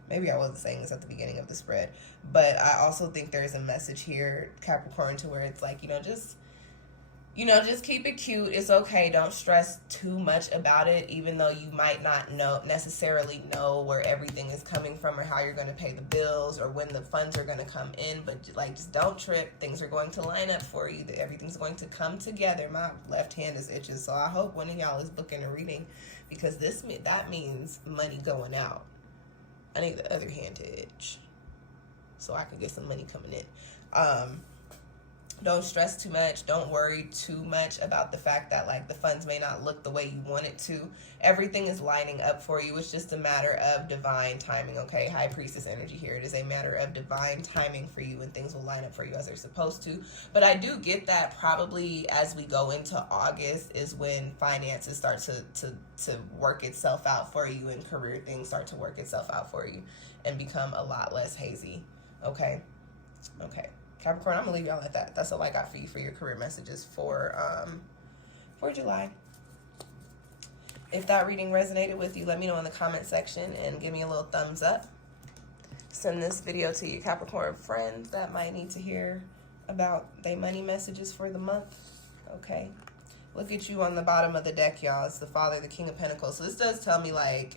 Maybe I wasn't saying this at the beginning of the spread. But I also think there's a message here, Capricorn, to where it's like, just keep it cute. It's okay. Don't stress too much about it, even though you might not necessarily know where everything is coming from or how you're going to pay the bills or when the funds are going to come in. But like, just don't trip. Things are going to line up for you. Everything's going to come together. My left hand is itching, so I hope one of y'all is booking a reading, because that means money going out. I need the other hand to itch so I can get some money coming in. Don't stress too much. Don't worry too much about the fact that like the funds may not look the way you want it to. Everything is lining up for you. It's just a matter of divine timing, okay? High Priestess energy here. It is a matter of divine timing for you, and things will line up for you as they're supposed to. But I do get that probably as we go into August is when finances start to work itself out for you, and career things start to work itself out for you and become a lot less hazy, okay? Okay. Capricorn, I'm gonna leave y'all at that. That's all I got for you for your career messages for July. If that reading resonated with you, let me know in the comment section and give me a little thumbs up. Send this video to your Capricorn friends that might need to hear about their money messages for the month. Okay. Look at you on the bottom of the deck, y'all. It's the Father, the King of Pentacles. So this does tell me, like,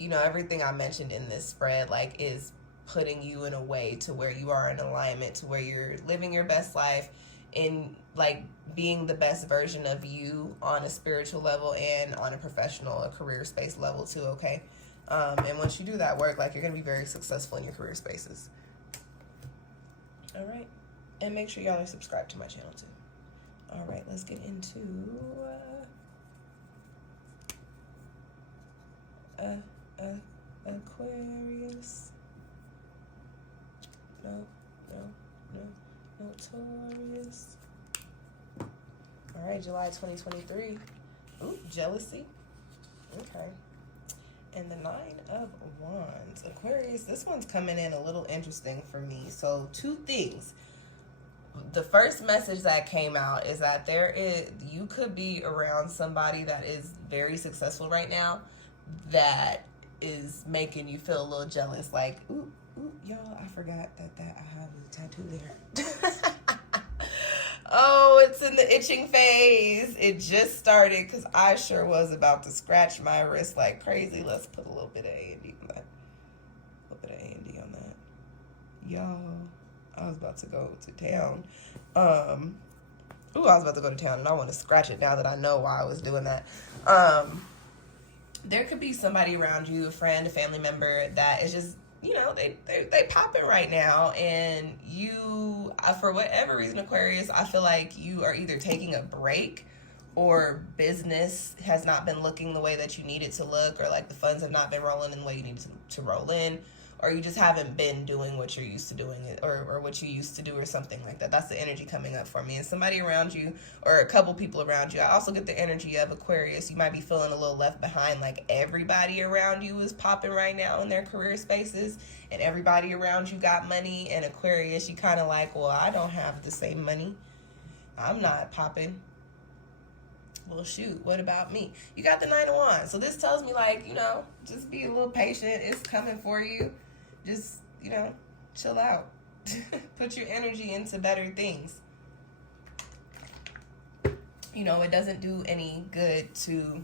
everything I mentioned in this spread, like, is putting you in a way to where you are in alignment, to where you're living your best life, in like being the best version of you on a spiritual level and on a professional, a career space level too, okay? And once you do that work, like, you're gonna be very successful in your career spaces. All right, and make sure y'all are subscribed to my channel too. All right, let's get into Aquarius. No, Taurus. All right, July 2023. Ooh, jealousy. Okay. And the Nine of Wands. Aquarius, this one's coming in a little interesting for me. So, two things. The first message that came out is that you could be around somebody that is very successful right now that is making you feel a little jealous. Like, ooh, y'all, I forgot that I have a tattoo there. Oh, it's in the itching phase. It just started because I sure was about to scratch my wrist like crazy. Let's put a little bit of A&D on that. A little bit of A&D on that. Y'all, I was about to go to town. I was about to go to town, and I want to scratch it now that I know why I was doing that. There could be somebody around you, a friend, a family member, that is just, they popping right now, and you, for whatever reason, Aquarius, I feel like you are either taking a break, or business has not been looking the way that you need it to look, or like the funds have not been rolling in the way you need to roll in, or you just haven't been doing what you're used to doing, or what you used to do, or something like that. That's the energy coming up for me. And somebody around you, or a couple people around you. I also get the energy of Aquarius. You might be feeling a little left behind, like everybody around you is popping right now in their career spaces, and everybody around you got money. And Aquarius, you kind of like, well, I don't have the same money. I'm not popping. Well, shoot, what about me? You got the Nine of Wands. So this tells me, like, just be a little patient. It's coming for you. Just, chill out. Put your energy into better things. It doesn't do any good to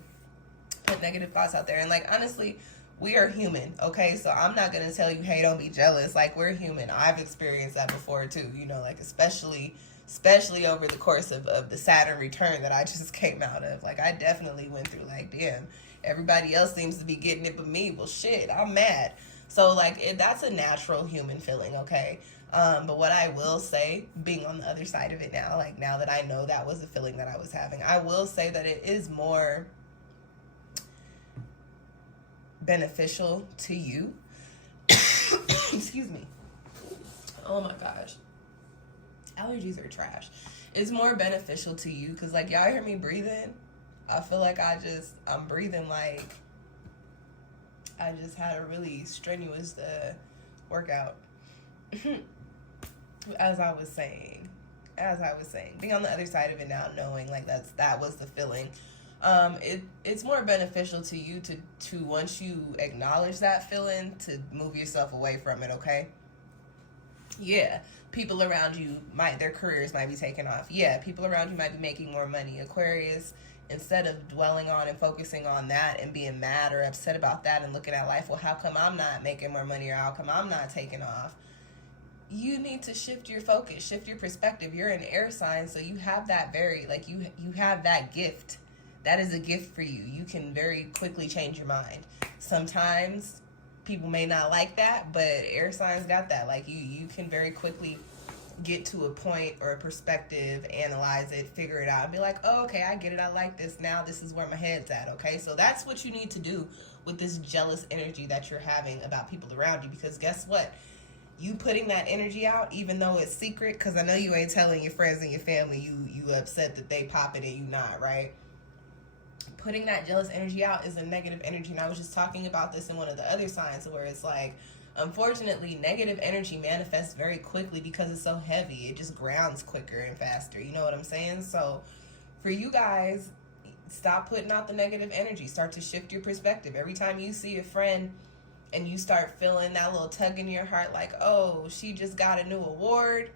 put negative thoughts out there. And, like, honestly, we are human, okay? So I'm not going to tell you, hey, don't be jealous. Like, we're human. I've experienced that before, too. Like, especially over the course of the Saturn return that I just came out of. Like, I definitely went through, like, damn, everybody else seems to be getting it but me. Well, shit, I'm mad. So, like, that's a natural human feeling, okay? But what I will say, being on the other side of it now, like, now that I know that was the feeling that I was having, I will say that it is more beneficial to you. Excuse me. Oh my gosh. Allergies are trash. It's more beneficial to you because, like, y'all hear me breathing? I feel like I'm breathing like I just had a really strenuous workout. As I was saying, being on the other side of it now, knowing like that was the feeling. It's more beneficial to you to once you acknowledge that feeling, to move yourself away from it. Okay. Yeah, people around you their careers might be taken off. Yeah, people around you might be making more money. Aquarius, instead of dwelling on and focusing on that and being mad or upset about that and looking at life, well, how come I'm not making more money, or how come I'm not taking off? You need to shift your focus, shift your perspective. You're an air sign, so you have that you have that gift. That is a gift for you. You can very quickly change your mind. Sometimes people may not like that, but air signs got that. Like you can very quickly get to a point or a perspective, analyze it, figure it out, and be like, oh, okay, I get it. I like this. Now this is where my head's at. Okay, so that's what you need to do with this jealous energy that you're having about people around you, because guess what? You putting that energy out, even though it's secret, because I know you ain't telling your friends and your family you upset that they popping and you not, right? Putting that jealous energy out is a negative energy. And I was just talking about this in one of the other signs where it's like, unfortunately, negative energy manifests very quickly because it's so heavy. It just grounds quicker and faster. You know what I'm saying? So for you guys, stop putting out the negative energy. Start to shift your perspective. Every time you see a friend and you start feeling that little tug in your heart, like, oh, she just got a new award.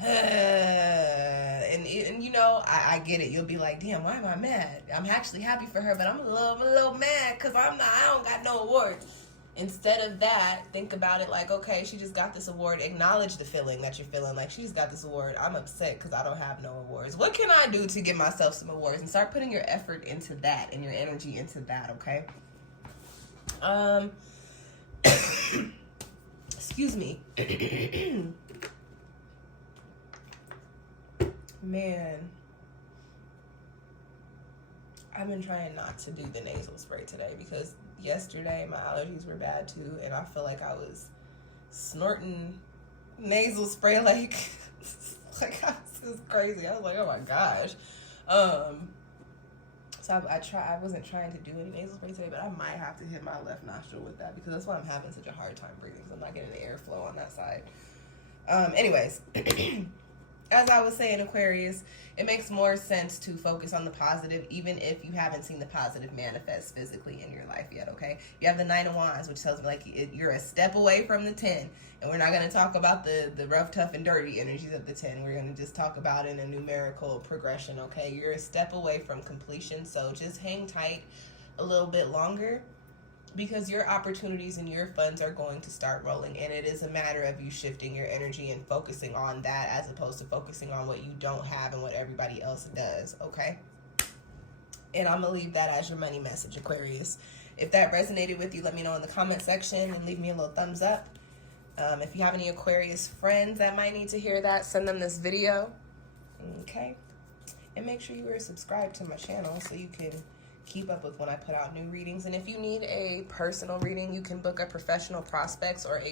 And you know, I get it. You'll be like, damn, why am I mad? I'm actually happy for her, but I'm a little mad because I don't got no award. Instead of that, think about it like, okay, she just got this award. Acknowledge the feeling that you're feeling, like, she's got this award. I'm upset because I don't have no awards. What can I do to get myself some awards? And start putting your effort into that and your energy into that, okay? Excuse me. Man, I've been trying not to do the nasal spray today because yesterday my allergies were bad too, and I feel like I was snorting nasal spray like like this is crazy. I was like, oh my gosh. So I wasn't trying to do any nasal spray today, but I might have to hit my left nostril with that because that's why I'm having such a hard time breathing, because I'm not getting the airflow on that side. Anyways. As I was saying, Aquarius, it makes more sense to focus on the positive, even if you haven't seen the positive manifest physically in your life yet, okay? You have the 9 of Wands, which tells me, like, you're a step away from the 10. And we're not going to talk about the rough, tough, and dirty energies of the 10. We're going to just talk about it in a numerical progression, okay? You're a step away from completion, so just hang tight a little bit longer, because your opportunities and your funds are going to start rolling, and it is a matter of you shifting your energy and focusing on that as opposed to focusing on what you don't have and what everybody else does, okay? And I'm going to leave that as your money message, Aquarius. If that resonated with you, let me know in the comment section and leave me a little thumbs up. If you have any Aquarius friends that might need to hear that, send them this video, okay? And make sure you are subscribed to my channel so you can keep up with when I put out new readings. And if you need a personal reading, you can book a professional prospects or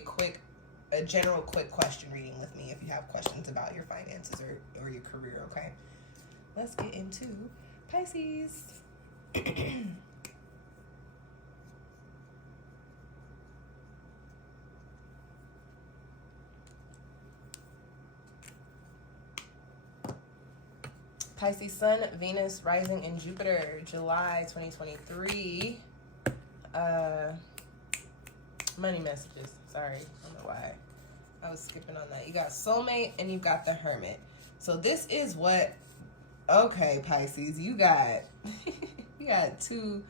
a general quick question reading with me if you have questions about your finances or your career, okay? Let's get into Pisces. Pisces Sun, Venus, Rising, and Jupiter, July 2023. Money messages. Sorry, I don't know why I was skipping on that. You got Soulmate and you got the Hermit. So this is what, okay, Pisces, you got you got two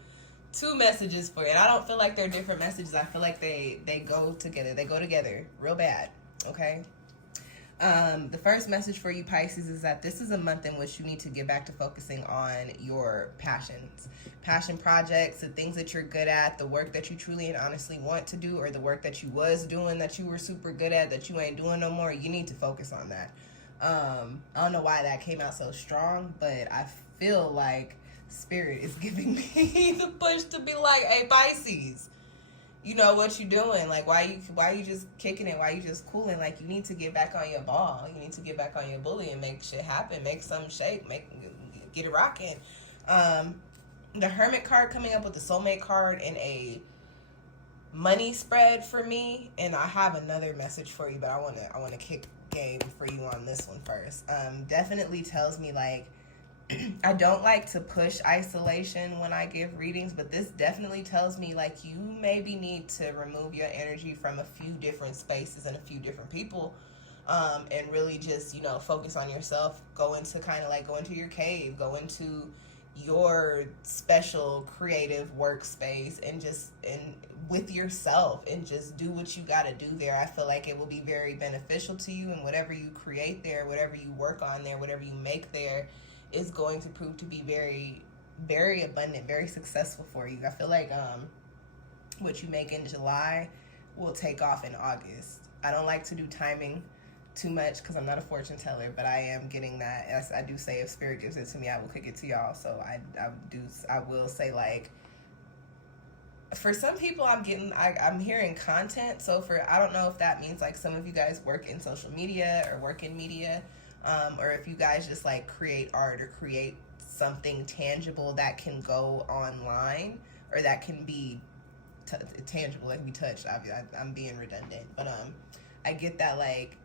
messages for you. And I don't feel like they're different messages. I feel like they go together. They go together real bad, okay? The first message for you, Pisces, is that this is a month in which you need to get back to focusing on your passions, passion projects, the things that you're good at, the work that you truly and honestly want to do, or the work that you was doing that you were super good at that you ain't doing no more. You need to focus on that. I don't know why that came out so strong, but I feel like Spirit is giving me the push to be like, hey, Pisces, you know what you're doing. Like, why you just kicking it? Why you just cooling? Like, you need to get back on your ball. You need to get back on your bully and make shit happen. Make something shake. Get it rocking. The Hermit card coming up with the Soulmate card in a money spread for me, and I have another message for you, but I wanna kick game for you on this one first. Definitely tells me, like, I don't like to push isolation when I give readings, but this definitely tells me, like, you maybe need to remove your energy from a few different spaces and a few different people, and really just, you know, focus on yourself. Go into your cave, go into your special creative workspace, and with yourself, and just do what you got to do there. I feel like it will be very beneficial to you, and whatever you create there, whatever you work on there, whatever you make there, is going to prove to be very, very abundant, very successful for you. I feel like what you make in July will take off in August. I don't like to do timing too much because I'm not a fortune teller, but I am getting that. As I do say, if Spirit gives it to me, I will kick it to y'all. So I will say, like, for some people, I'm hearing content. So I don't know if that means, like, some of you guys work in social media or work in media, or if you guys just, like, create art or create something tangible that can go online, or that can be tangible, that can be touched. I'm being redundant, but I get that, like,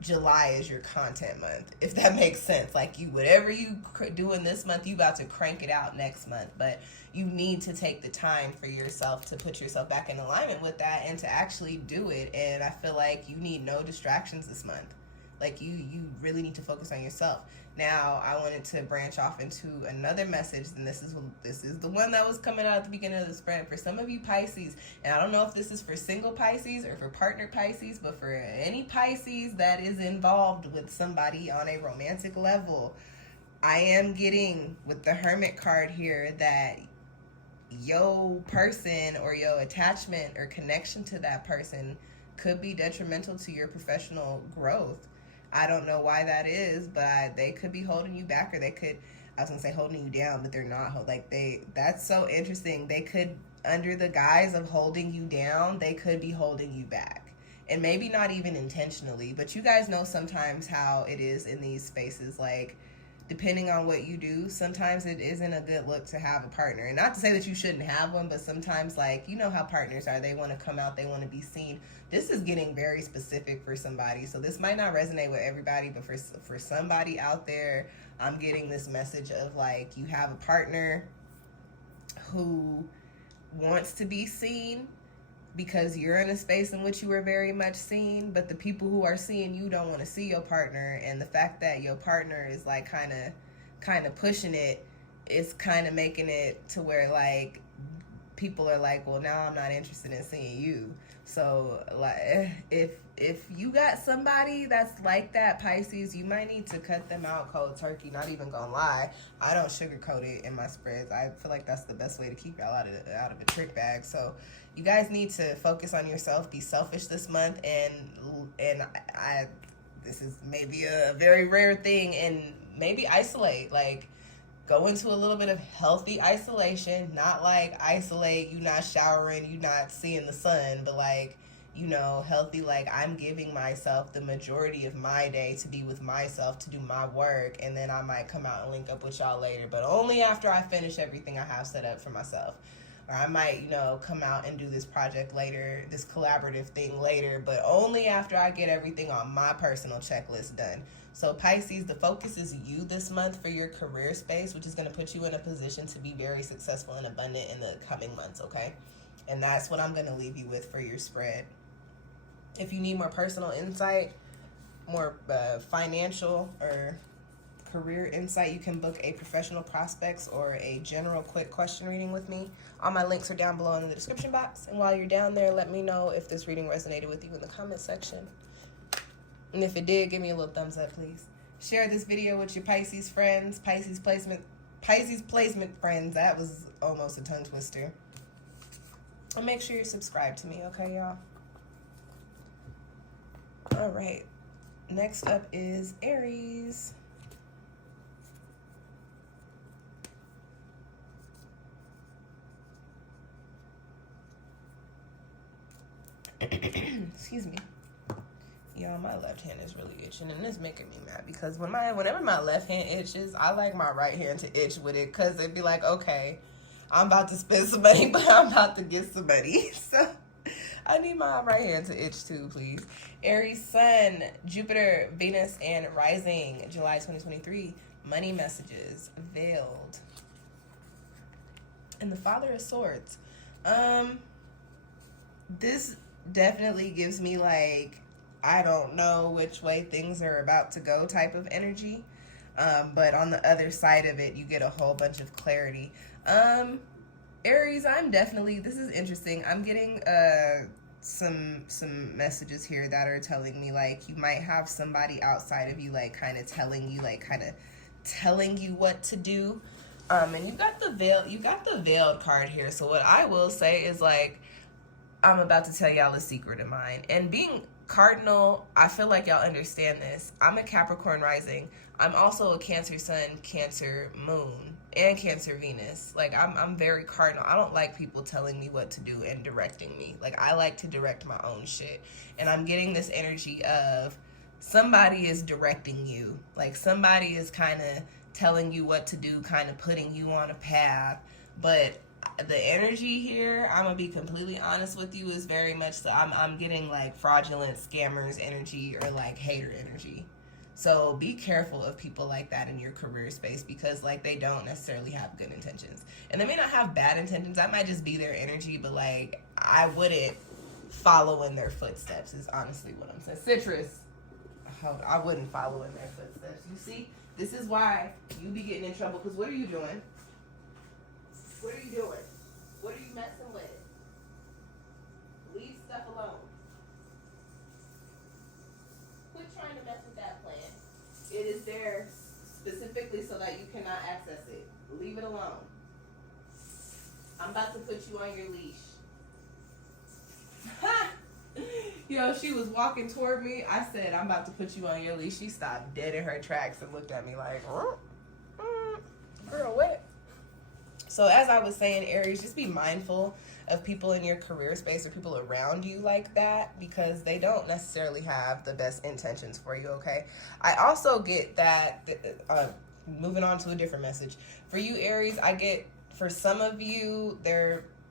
July is your content month, if that makes sense. Like, whatever you doing this month, you about to crank it out next month, but you need to take the time for yourself to put yourself back in alignment with that and to actually do it. And I feel like you need no distractions this month. Like, you really need to focus on yourself. Now, I wanted to branch off into another message, and this is the one that was coming out at the beginning of the spread. For some of you Pisces, and I don't know if this is for single Pisces or for partner Pisces, but for any Pisces that is involved with somebody on a romantic level, I am getting, with the Hermit card here, that your person or your attachment or connection to that person could be detrimental to your professional growth. I don't know why that is, but they could be holding you back, or I was gonna say holding you down, but they're not. That's so interesting. They could, under the guise of holding you down, they could be holding you back. And maybe not even intentionally, but you guys know sometimes how it is in these spaces. Like, depending on what you do, sometimes it isn't a good look to have a partner. And not to say that you shouldn't have one, but sometimes, like, you know how partners are. They want to come out, they want to be seen. This is getting very specific for somebody, so this might not resonate with everybody, but for somebody out there, I'm getting this message of, like, you have a partner who wants to be seen because you're in a space in which you are very much seen, but the people who are seeing you don't want to see your partner, and the fact that your partner is, like, kind of pushing it is kind of making it to where, like, people are like, well, now I'm not interested in seeing you. So, like, if you got somebody that's like that, Pisces, you might need to cut them out cold turkey. Not even gonna lie, I don't sugarcoat it in my spreads. I feel like that's the best way to keep y'all out of a trick bag. So you guys need to focus on yourself, be selfish this month, and this is maybe a very rare thing, and maybe isolate. Like, go into a little bit of healthy isolation, not like isolate, you not showering, you not seeing the sun, but, like, you know, healthy, like, I'm giving myself the majority of my day to be with myself, to do my work, and then I might come out and link up with y'all later, but only after I finish everything I have set up for myself. Or I might, you know, come out and do this project later, this collaborative thing later, but only after I get everything on my personal checklist done. So Pisces, the focus is you this month for your career space, which is going to put you in a position to be very successful and abundant in the coming months, okay? And that's what I'm going to leave you with for your spread. If you need more personal insight, more financial or career insight, you can book a professional prospects or a general quick question reading with me. All my links are down below in the description box. And while you're down there, let me know if this reading resonated with you in the comment section. And if it did, give me a little thumbs up, please. Share this video with your Pisces friends, Pisces placement friends. That was almost a tongue twister. And make sure you're subscribed to me, okay, y'all? All right. Next up is Aries. Excuse me. Y'all, my left hand is really itching, and it's making me mad because whenever my left hand itches, I like my right hand to itch with it because it'd be like, okay, I'm about to spend some money, but I'm about to get some money. So I need my right hand to itch too, please. Aries, Sun, Jupiter, Venus, and Rising, July 2023. Money messages, veiled. And the Father of Swords. This definitely gives me like, I don't know which way things are about to go type of energy. But on the other side of it, you get a whole bunch of clarity. Aries, this is interesting. I'm getting some messages here that are telling me like you might have somebody outside of you like kind of telling you what to do. And you got the veiled card here. So what I will say is like, I'm about to tell y'all a secret of mine. And being cardinal, I feel like y'all understand this. I'm a Capricorn rising. I'm also a Cancer sun, Cancer moon, and Cancer Venus. Like I'm very cardinal. I don't like people telling me what to do and directing me. Like I like to direct my own shit. And I'm getting this energy of somebody is directing you. Like somebody is kind of telling you what to do, kind of putting you on a path. But the energy here, I'm gonna be completely honest with you, is very much so I'm getting like fraudulent scammers energy or like hater energy. So be careful of people like that in your career space because like they don't necessarily have good intentions. And they may not have bad intentions. That might just be their energy, but like I wouldn't follow in their footsteps is honestly what I'm saying. Citrus, I wouldn't follow in their footsteps. You see, this is why you be getting in trouble because what are you doing? What are you doing? What are you messing with? Leave stuff alone. Quit trying to mess with that plan. It is there specifically so that you cannot access it. Leave it alone. I'm about to put you on your leash. Yo, she was walking toward me. I said, I'm about to put you on your leash. She stopped dead in her tracks and looked at me like, girl, what? So as I was saying, Aries, just be mindful of people in your career space or people around you like that because they don't necessarily have the best intentions for you, okay? I also get that, moving on to a different message. For you, Aries, I get, for some of you,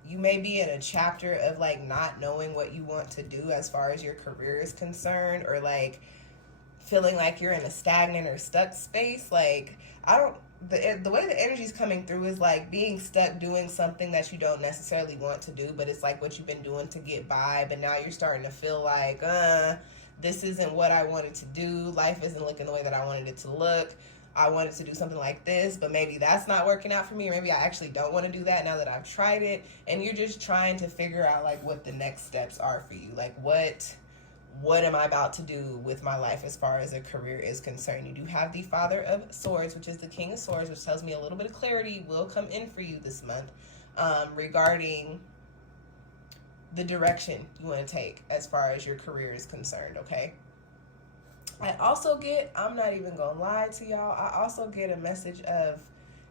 you may be in a chapter of like not knowing what you want to do as far as your career is concerned or like feeling like you're in a stagnant or stuck space. Like, the way the energy's coming through is like being stuck doing something that you don't necessarily want to do, but it's like what you've been doing to get by, but now you're starting to feel like, this isn't what I wanted to do. Life isn't looking the way that I wanted it to look. I wanted to do something like this, but maybe that's not working out for me, or maybe I actually don't want to do that now that I've tried it, and you're just trying to figure out like what the next steps are for you. Like what am I about to do with my life as far as a career is concerned? You do have the Father of Swords, which is the King of Swords, which tells me a little bit of clarity will come in for you this month regarding the direction you want to take as far as your career is concerned, okay? I also get, I'm not even going to lie to y'all, I also get a message of,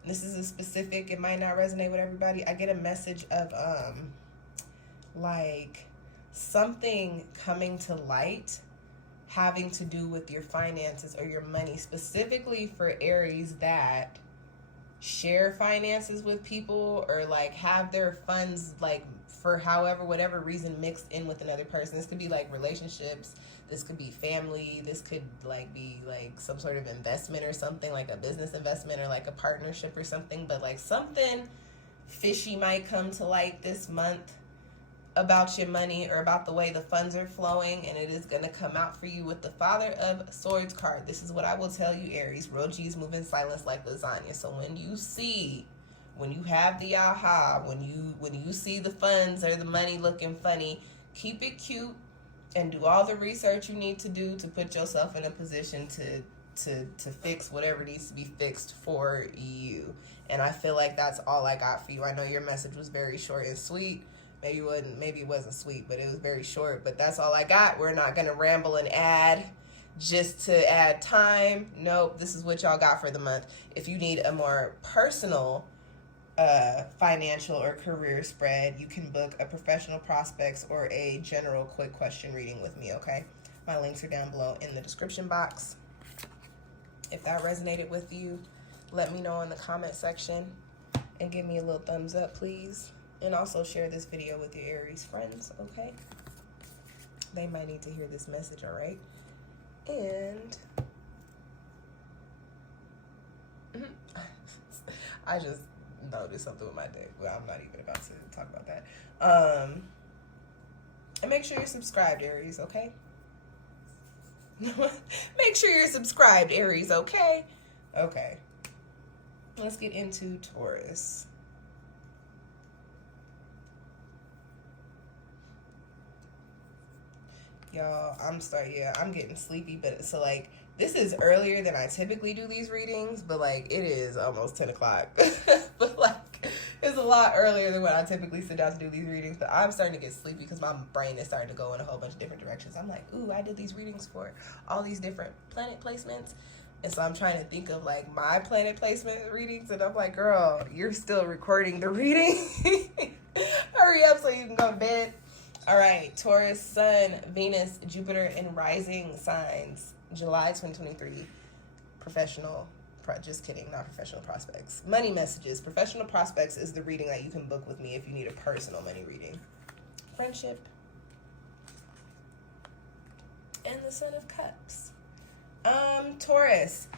this is a specific, it might not resonate with everybody, I get a message of like something coming to light having to do with your finances or your money, specifically for Aries that share finances with people or like have their funds like for whatever reason mixed in with another person. This could be like relationships, this could be family, this could like be like some sort of investment or something, like a business investment or like a partnership or something, but like something fishy might come to light this month about your money or about the way the funds are flowing, and it is going to come out for you with the Father of Swords card. This is what I will tell you, Aries. Real G's move in silence like lasagna. So when you have the aha, when you see the funds or the money looking funny, keep it cute and do all the research you need to do to put yourself in a position to fix whatever needs to be fixed for you. And I feel like that's all I got for you. I know your message was very short and sweet. Maybe it wasn't sweet, but it was very short. But that's all I got. We're not going to ramble and add just to add time. Nope, this is what y'all got for the month. If you need a more personal financial or career spread, you can book a professional prospects or a general quick question reading with me, okay? My links are down below in the description box. If that resonated with you, let me know in the comment section and give me a little thumbs up, please. And also share this video with your Aries friends, okay? They might need to hear this message, all right? And I just noticed something with my deck. Well, I'm not even about to talk about that. And make sure you're subscribed, Aries, okay? Make sure you're subscribed, Aries, okay? Okay. Let's get into Taurus. Y'all, I'm getting sleepy, but so like, this is earlier than I typically do these readings, but like, it is almost 10 o'clock. But like, it's a lot earlier than when I typically sit down to do these readings, but I'm starting to get sleepy because my brain is starting to go in a whole bunch of different directions. I'm like, ooh, I did these readings for all these different planet placements. And so I'm trying to think of like my planet placement readings, and I'm like, girl, you're still recording the reading. Hurry up so you can go to bed. All right, Taurus, Sun, Venus, Jupiter, and rising signs, July 2023. Professional, just kidding, not professional prospects. Money messages. Professional prospects is the reading that you can book with me if you need a personal money reading. Friendship. And the Son of Cups. Taurus.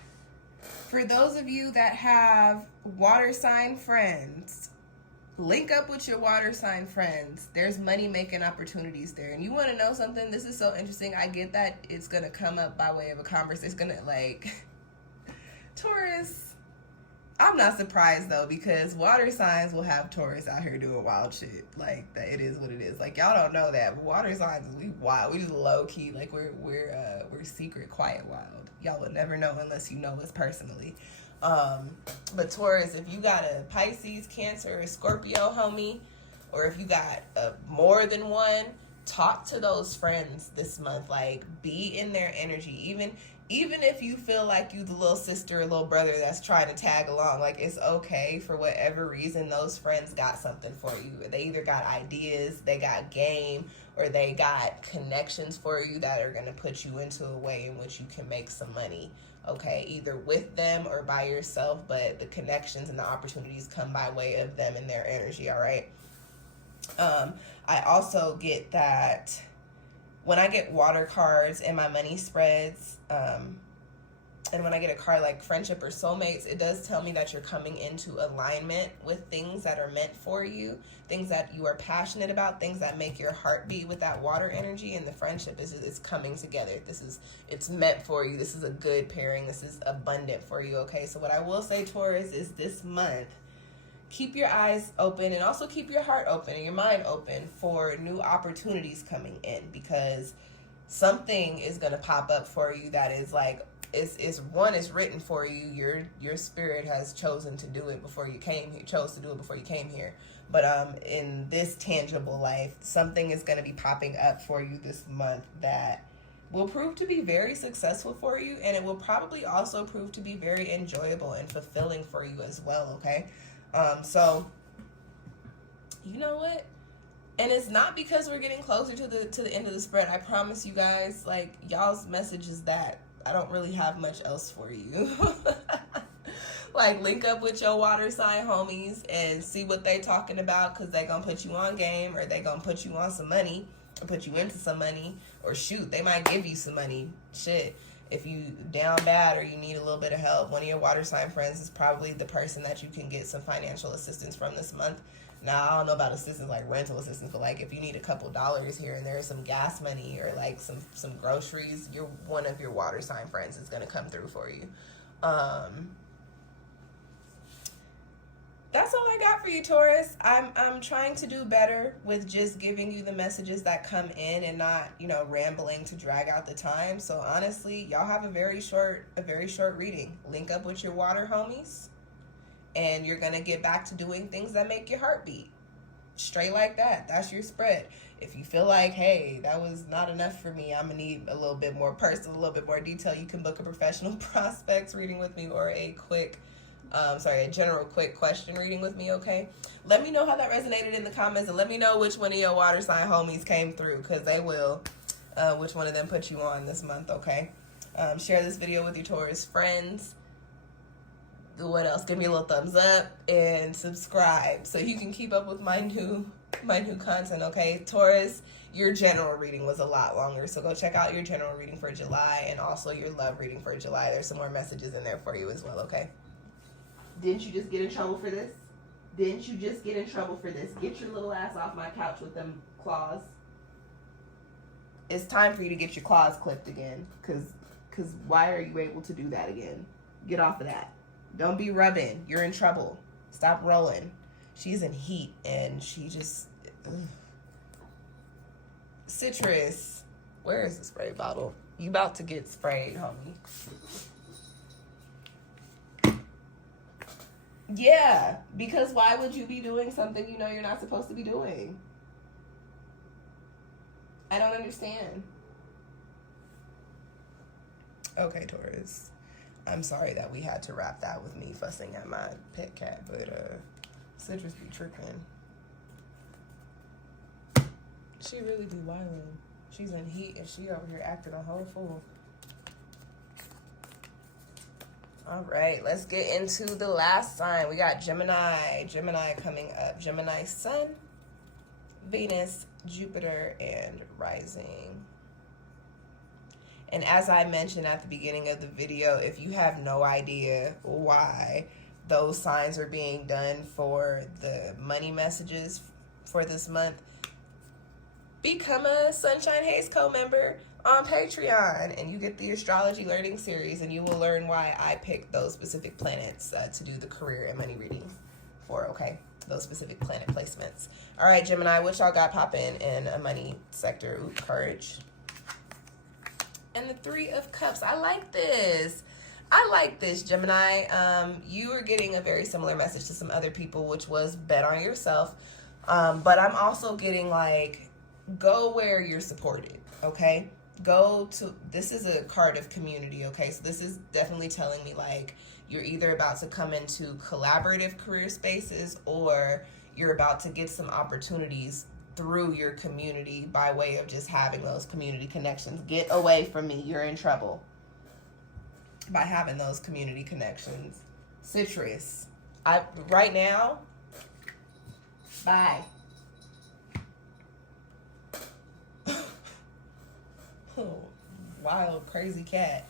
For those of you that have water sign friends, link up with your water sign friends. There's money making opportunities there. And you want to know something? This is so interesting. I get that it's going to come up by way of a conversation. It's going to like, Taurus. I'm not surprised though, because water signs will have Taurus out here doing wild shit. Like, that, it is what it is. Like, y'all don't know that, but water signs, we wild. We just low key. Like, we're secret, quiet, wild. Y'all would never know unless you know us personally. But Taurus, if you got a Pisces, Cancer, or Scorpio homie, or if you got more than one, talk to those friends this month. Like, be in their energy. Even if you feel like you the little sister or little brother that's trying to tag along, like, it's okay. For whatever reason, those friends got something for you. They either got ideas, they got game, or they got connections for you that are going to put you into a way in which you can make some money. Okay, either with them or by yourself, but the connections and the opportunities come by way of them and their energy, all right? I also get that when I get water cards in my money spreads, and when I get a card like friendship or soulmates, it does tell me that you're coming into alignment with things that are meant for you, things that you are passionate about, things that make your heart beat with that water energy, and the friendship is coming together. It's meant for you. This is a good pairing. This is abundant for you, okay? So what I will say, Taurus, is this month, keep your eyes open and also keep your heart open and your mind open for new opportunities coming in, because something is going to pop up for you that is like, it's written for you. Your spirit has chosen to do it before you came here, chose to do it before you came here. But in this tangible life, something is going to be popping up for you this month that will prove to be very successful for you, and it will probably also prove to be very enjoyable and fulfilling for you as well, okay? So, you know what? And it's not because we're getting closer to the end of the spread. I promise you guys, like, y'all's message is that I don't really have much else for you. Like, link up with your water sign homies and see what they talking about, because they gonna put you on game, or they gonna put you on some money, or put you into some money, or shoot, they might give you some money. Shit. If you down bad or you need a little bit of help, one of your water sign friends is probably the person that you can get some financial assistance from this month. Now, I don't know about assistance like rental assistance, but like if you need a couple dollars here and there, some gas money, or like some groceries, one of your water sign friends is going to come through for you. That's all I got for you, Taurus. I'm trying to do better with just giving you the messages that come in and not, rambling to drag out the time. So honestly, y'all have a very short reading. Link up with your water homies, and you're going to get back to doing things that make your heart beat. Straight like that. That's your spread. If you feel like, hey, that was not enough for me, I'm going to need a little bit more personal, a little bit more detail, you can book a professional prospects reading with me, or a quick a general quick question reading with me, okay? Let me know how that resonated in the comments, and let me know which one of your water sign homies came through, because they will. Which one of them put you on this month, okay? Share this video with your Taurus friends. What else? Give me a little thumbs up and subscribe so you can keep up with my new content, okay? Taurus, your general reading was a lot longer, so go check out your general reading for July and also your love reading for July. There's some more messages in there for you as well, okay? Didn't you just get in trouble for this? Didn't you just get in trouble for this? Get your little ass off my couch with them claws. It's time for you to get your claws clipped again, because why are you able to do that again? Get off of that. Don't be rubbing. You're in trouble. Stop rolling. She's in heat, and she just... Ugh. Citrus. Where is the spray bottle? You about to get sprayed, homie. Yeah, because why would you be doing something you know you're not supposed to be doing? I don't understand. Okay, Taurus. I'm sorry that we had to wrap that with me fussing at my pet cat, but Citrus be tripping. She really be wilding. She's in heat and she over here acting a whole fool. All right, let's get into the last sign. We got Gemini. Gemini coming up. Gemini Sun, Venus, Jupiter, and rising. And as I mentioned at the beginning of the video, if you have no idea why those signs are being done for the money messages for this month, become a SunshinehazeCo member on Patreon, and you get the astrology learning series, and you will learn why I picked those specific planets to do the career and money reading for, okay? Those specific planet placements. All right, Gemini, what y'all got popping in a money sector? Ooh, courage. And the Three of Cups. I like this. I like this, Gemini. You are getting a very similar message to some other people, which was bet on yourself. But I'm also getting like, go where you're supported, okay? Go to, this is a card of community, okay? So this is definitely telling me like you're either about to come into collaborative career spaces or you're about to get some opportunities through your community by way of just having those community connections. Get away from me. You're in trouble by having those community connections. Citrus. Right now, bye. Oh, wild, crazy cat.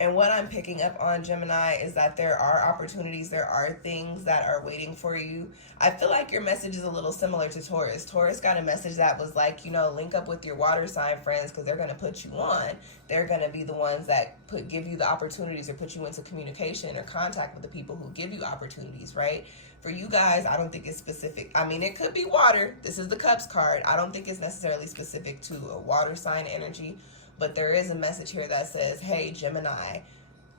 And what I'm picking up on, Gemini, is that there are opportunities, there are things that are waiting for you. I feel like your message is a little similar to Taurus. Taurus got a message that was like, you know, link up with your water sign friends because they're going to put you on. They're going to be the ones that give you the opportunities or put you into communication or contact with the people who give you opportunities, right? For you guys, I don't think it's specific. I mean, it could be water. This is the Cups card. I don't think it's necessarily specific to a water sign energy. But there is a message here that says, hey, Gemini,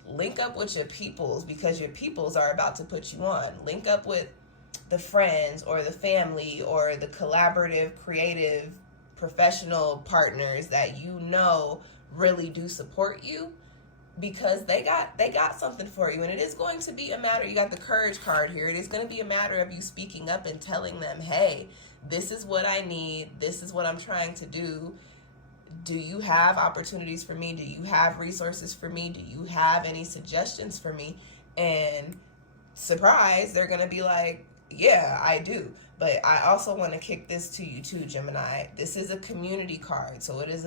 link up with your peoples because your peoples are about to put you on. Link up with the friends or the family or the collaborative, creative, professional partners that you know really do support you because they got something for you. And it is going to be a matter, you got the courage card here. It is going to be a matter of you speaking up and telling them, hey, this is what I need. This is what I'm trying to do. Do you have opportunities for me? Do you have resources for me? Do you have any suggestions for me? And surprise, they're going to be like, yeah, I do. But I also want to kick this to you too, Gemini. This is a community card. So it's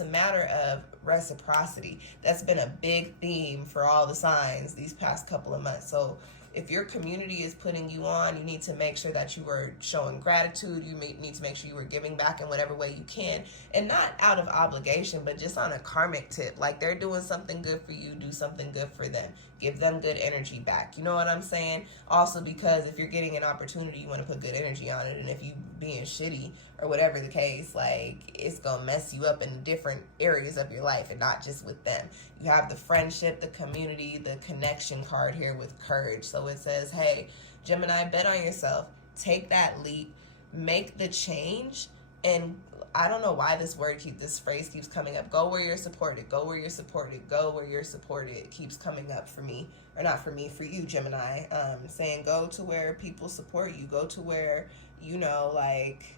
a matter of reciprocity. That's been a big theme for all the signs these past couple of months. So if your community is putting you on, you need to make sure that you are showing gratitude. You need to make sure you are giving back in whatever way you can. And not out of obligation, but just on a karmic tip. Like they're doing something good for you, do something good for them. Give them good energy back. You know what I'm saying? Also because if you're getting an opportunity, you want to put good energy on it. And if you being shitty or whatever the case, like it's going to mess you up in different areas of your life and not just with them. You have the friendship, the community, the connection card here with courage. So it says, hey, Gemini, bet on yourself. Take that leap. Make the change. And I don't know why this phrase keeps coming up. Go where you're supported. Go where you're supported. Go where you're supported keeps coming up for me. Or not for me, for you, Gemini. Saying go to where people support you. Go to where, you know, like,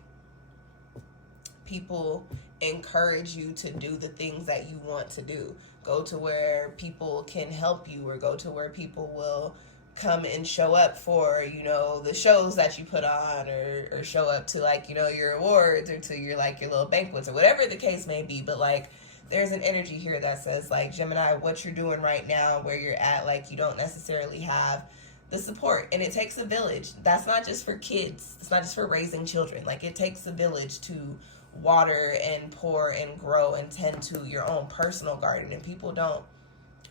people encourage you to do the things that you want to do. Go to where people can help you, or go to where people will come and show up for, you know, the shows that you put on, or show up to, like, you know, your awards, or to your, like, your little banquets, or whatever the case may be. But, like, there's an energy here that says, like, Gemini, what you're doing right now, where you're at, like, you don't necessarily have the support, and it takes a village. That's not just for kids. It's not just for raising children. Like, it takes a village to water and pour and grow and tend to your own personal garden, and people don't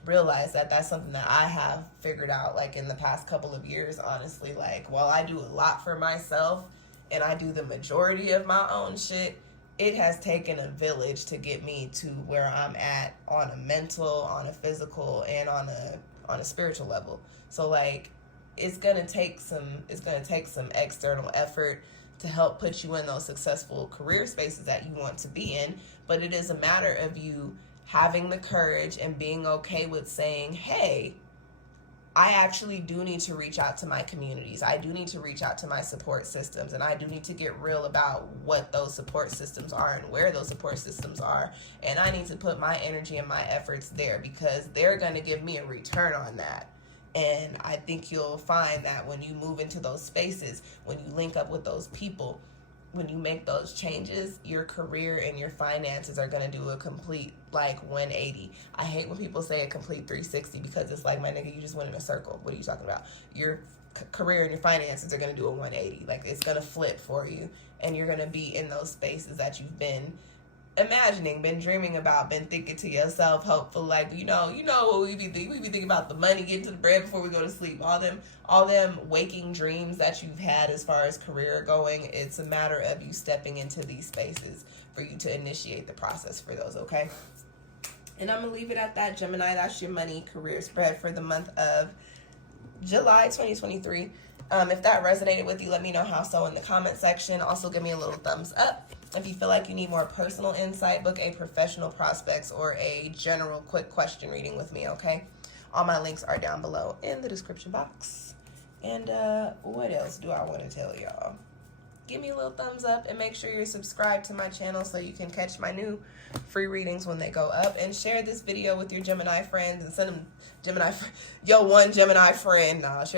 realize that that's something that I have figured out, like, in the past couple of years, honestly. Like, while I do a lot for myself and I do the majority of my own shit, it has taken a village to get me to where I'm at on a mental, on a physical, and on a spiritual level. So, like, it's gonna take some external effort to help put you in those successful career spaces that you want to be in, but it is a matter of you having the courage and being okay with saying, hey, I actually do need to reach out to my communities. I do need to reach out to my support systems, and I do need to get real about what those support systems are and where those support systems are. And I need to put my energy and my efforts there, because they're going to give me a return on that. And I think you'll find that when you move into those spaces, when you link up with those people, when you make those changes, your career and your finances are going to do a complete, like, 180. I hate when people say a complete 360, because it's like, my nigga, you just went in a circle. What are you talking about? Your career and your finances are going to do a 180. Like, it's going to flip for you, and you're going to be in those spaces that you've been imagining, been dreaming about, been thinking to yourself, hopeful, like, you know what we be thinking about, the money, getting to the bread before we go to sleep, all them waking dreams that you've had as far as career going. It's a matter of you stepping into these spaces for you to initiate the process for those, okay? And I'm gonna leave it at that, Gemini. That's your money career spread for the month of July 2023. If that resonated with you, let me know how so in the comment section. Also, give me a little thumbs up. If you feel like you need more personal insight, book a professional prospects or a general quick question reading with me, okay? All my links are down below in the description box. And what else do I want to tell y'all? Give me a little thumbs up, and make sure you're subscribed to my channel so you can catch my new free readings when they go up. And share this video with your Gemini friends, and send them your one Gemini friend. Nah, share